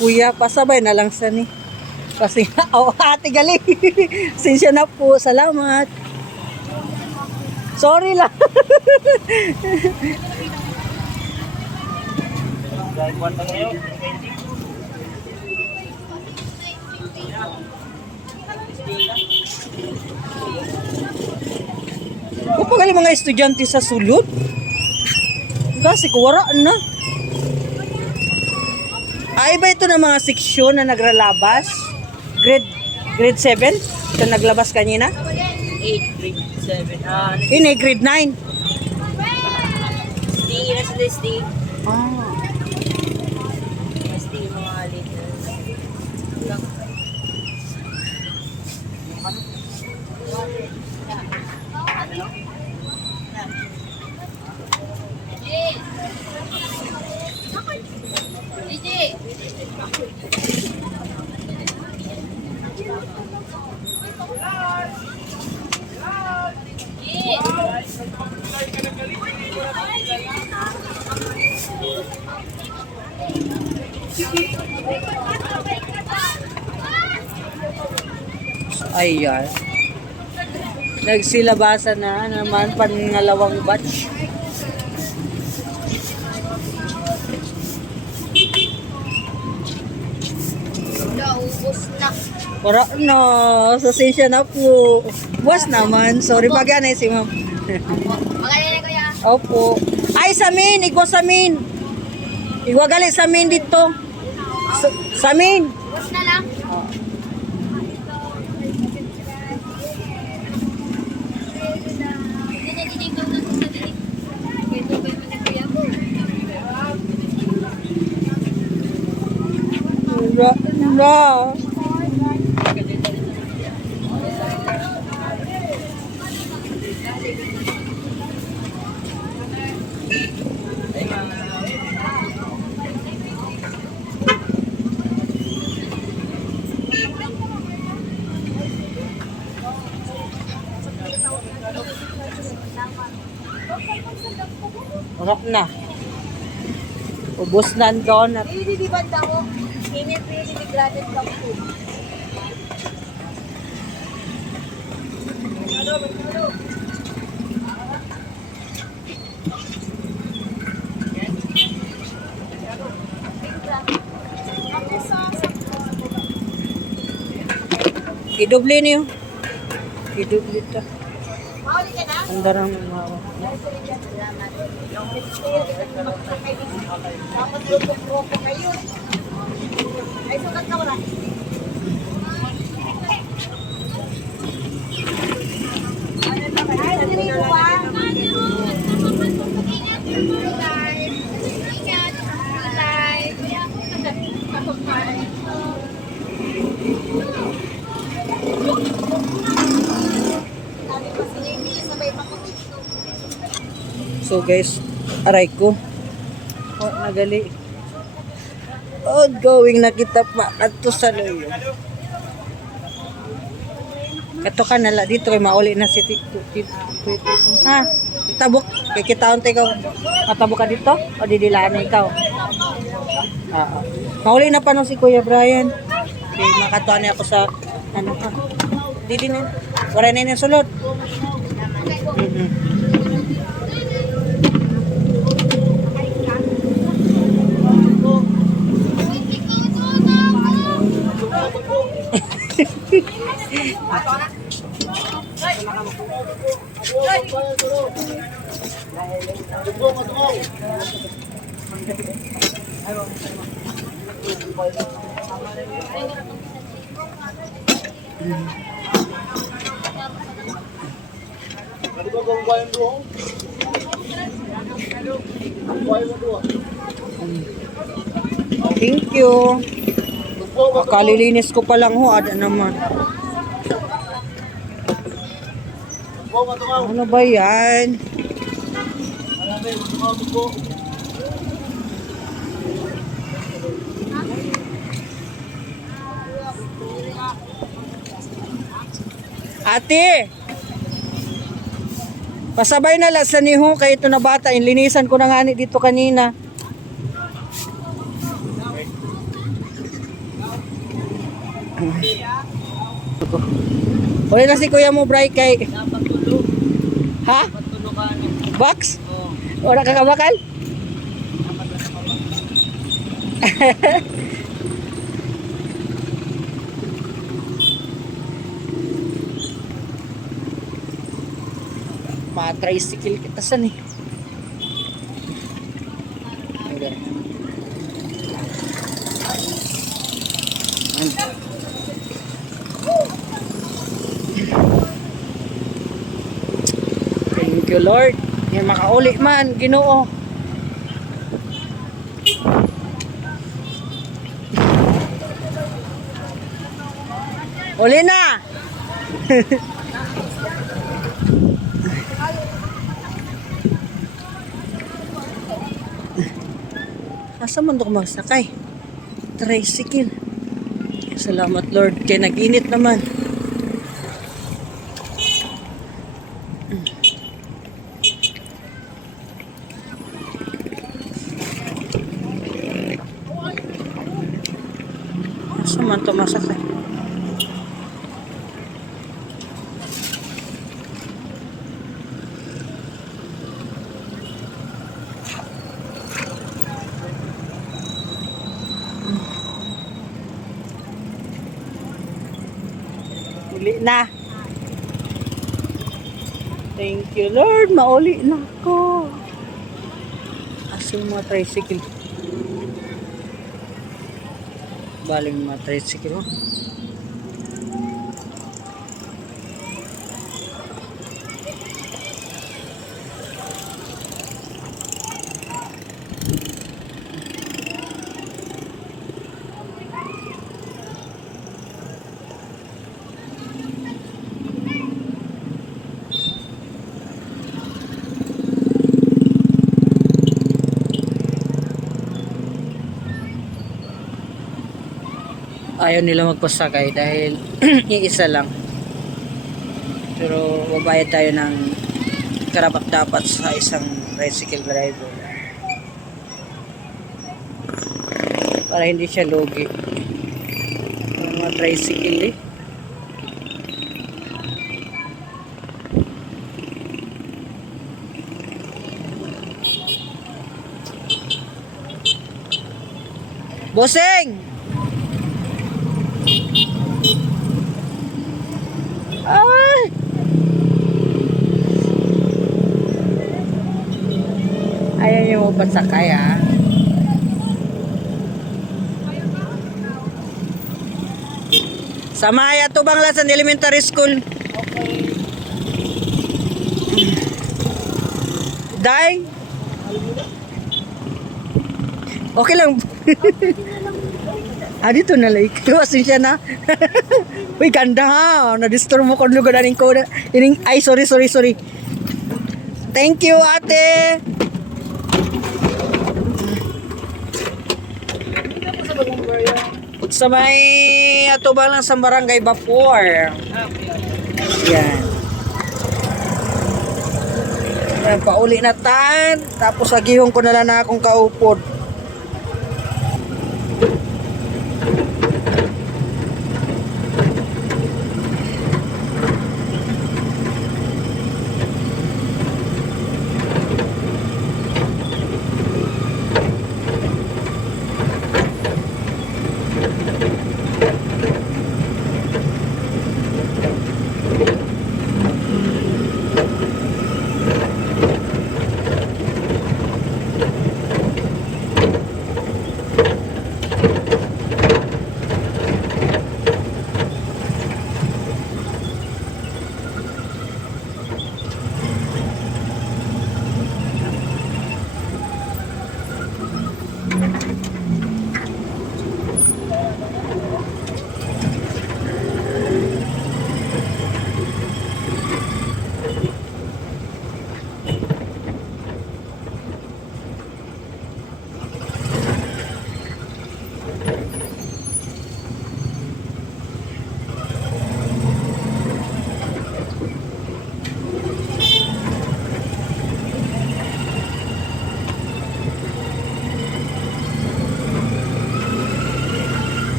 Kuya, pasabay na lang sa ni. Kasi, ate gali. Sinsya na po. Salamat. Sorry lang. Kapag mga estudyante sa sulod, kasi kuwaraan na. Ay, ba ito na mga seksyon na nagralabas? Grade 7? Ito naglabas kanina? 8, grade 7. Ini, grade 9. Stay, nasa stay. Ah. Stay, mga liters. Gigi! Ayan. Nagsilabasan na naman pangalawang batch. Naubos na. Wala na. Sasensya na po. Buwas naman. Sorry, pag-anay si ma'am. Magaling na kuya. Opo. Ay, samin. Igwa samin. Igwa gali samin dito. Samin. Bus na lang. Dinidinig ko na sa dinig. Ito ba yung mga kuya mo? Wala na. Wala na. Ubos na ang donut. Hindi di ba daw? Init really di gratis lang po. Idoble niyo. Idoble ta. Mauli ka na? Andarang mga. Dapat lupok-lupok kayo. Ay, sukat ka wala. Ay, hindi ko ba? So guys, aray ko. Oh, nagali. Going na kita pa adto sa loyo. Kato ka nala dito kay mauli na si Tito. Ha? Itabok kay kitaon tay ka. Matabok ka dito o didilaan na ikaw. Oo. Mauli na pa no si Kuya Brian. Okay, makatuan niya ako sa ano ka. Didi na. Wala na yung sulod. Thank you. Kalilinis ko pa lang ho, ada naman. Ano ba yan? Ate! Pasabay na lang sa niho kay ito na bata. Inlinisan ko na nga dito kanina. Uli na si kuya mo, Bray, kay... Ha? Box? Wala ka kabakal? Ma-tricycle kita san eh. Thank you, Lord. Yan makauli man, Ginoo. Uli na! Asa man ko magsakay? Tricycle. Salamat, Lord. Kaya nag-init naman. Asa man to masakay? Uli na. Thank you, Lord. Mauli na ako. Asin mga tricycle. Baling mga tricycle. Oh. Ayaw nila magpasakay dahil iisa lang. Pero babayad tayo ng karapat dapat sa isang tricycle driver para hindi siya lugi. Mga tricycle eh. Bossing! Ay! Ayaw niyo mo pasakay ha? Sa Maya to Banglasan Elementary School. Day? Okay lang. Dito na like. Iwasin siya na. Uy, ganda ha. Na-disturb mo kung lugar nanin ko. Ay, sorry. Thank you, ate. Sa may atubang lang sa Barangay Bapor. Yan. Yan, pauli na tan. Tapos agihon ko na lang na akong kaupod.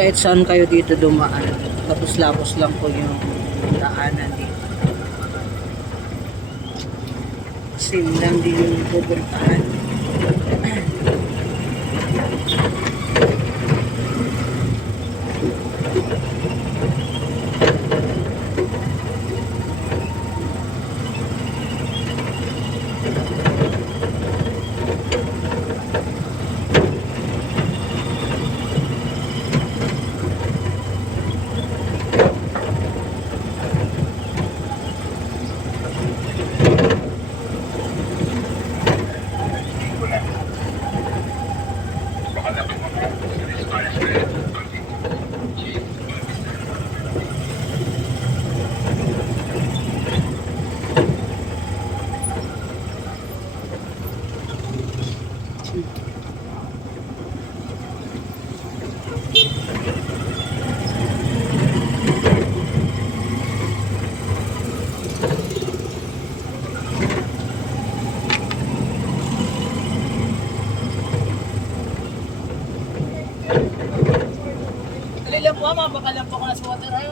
Kahit saan kayo dito dumaan, lapos-lapos lang po yung daanan dito. Sim lang din yung pupuntahan. Kuha, mabakalam po ko na sa water. Ay,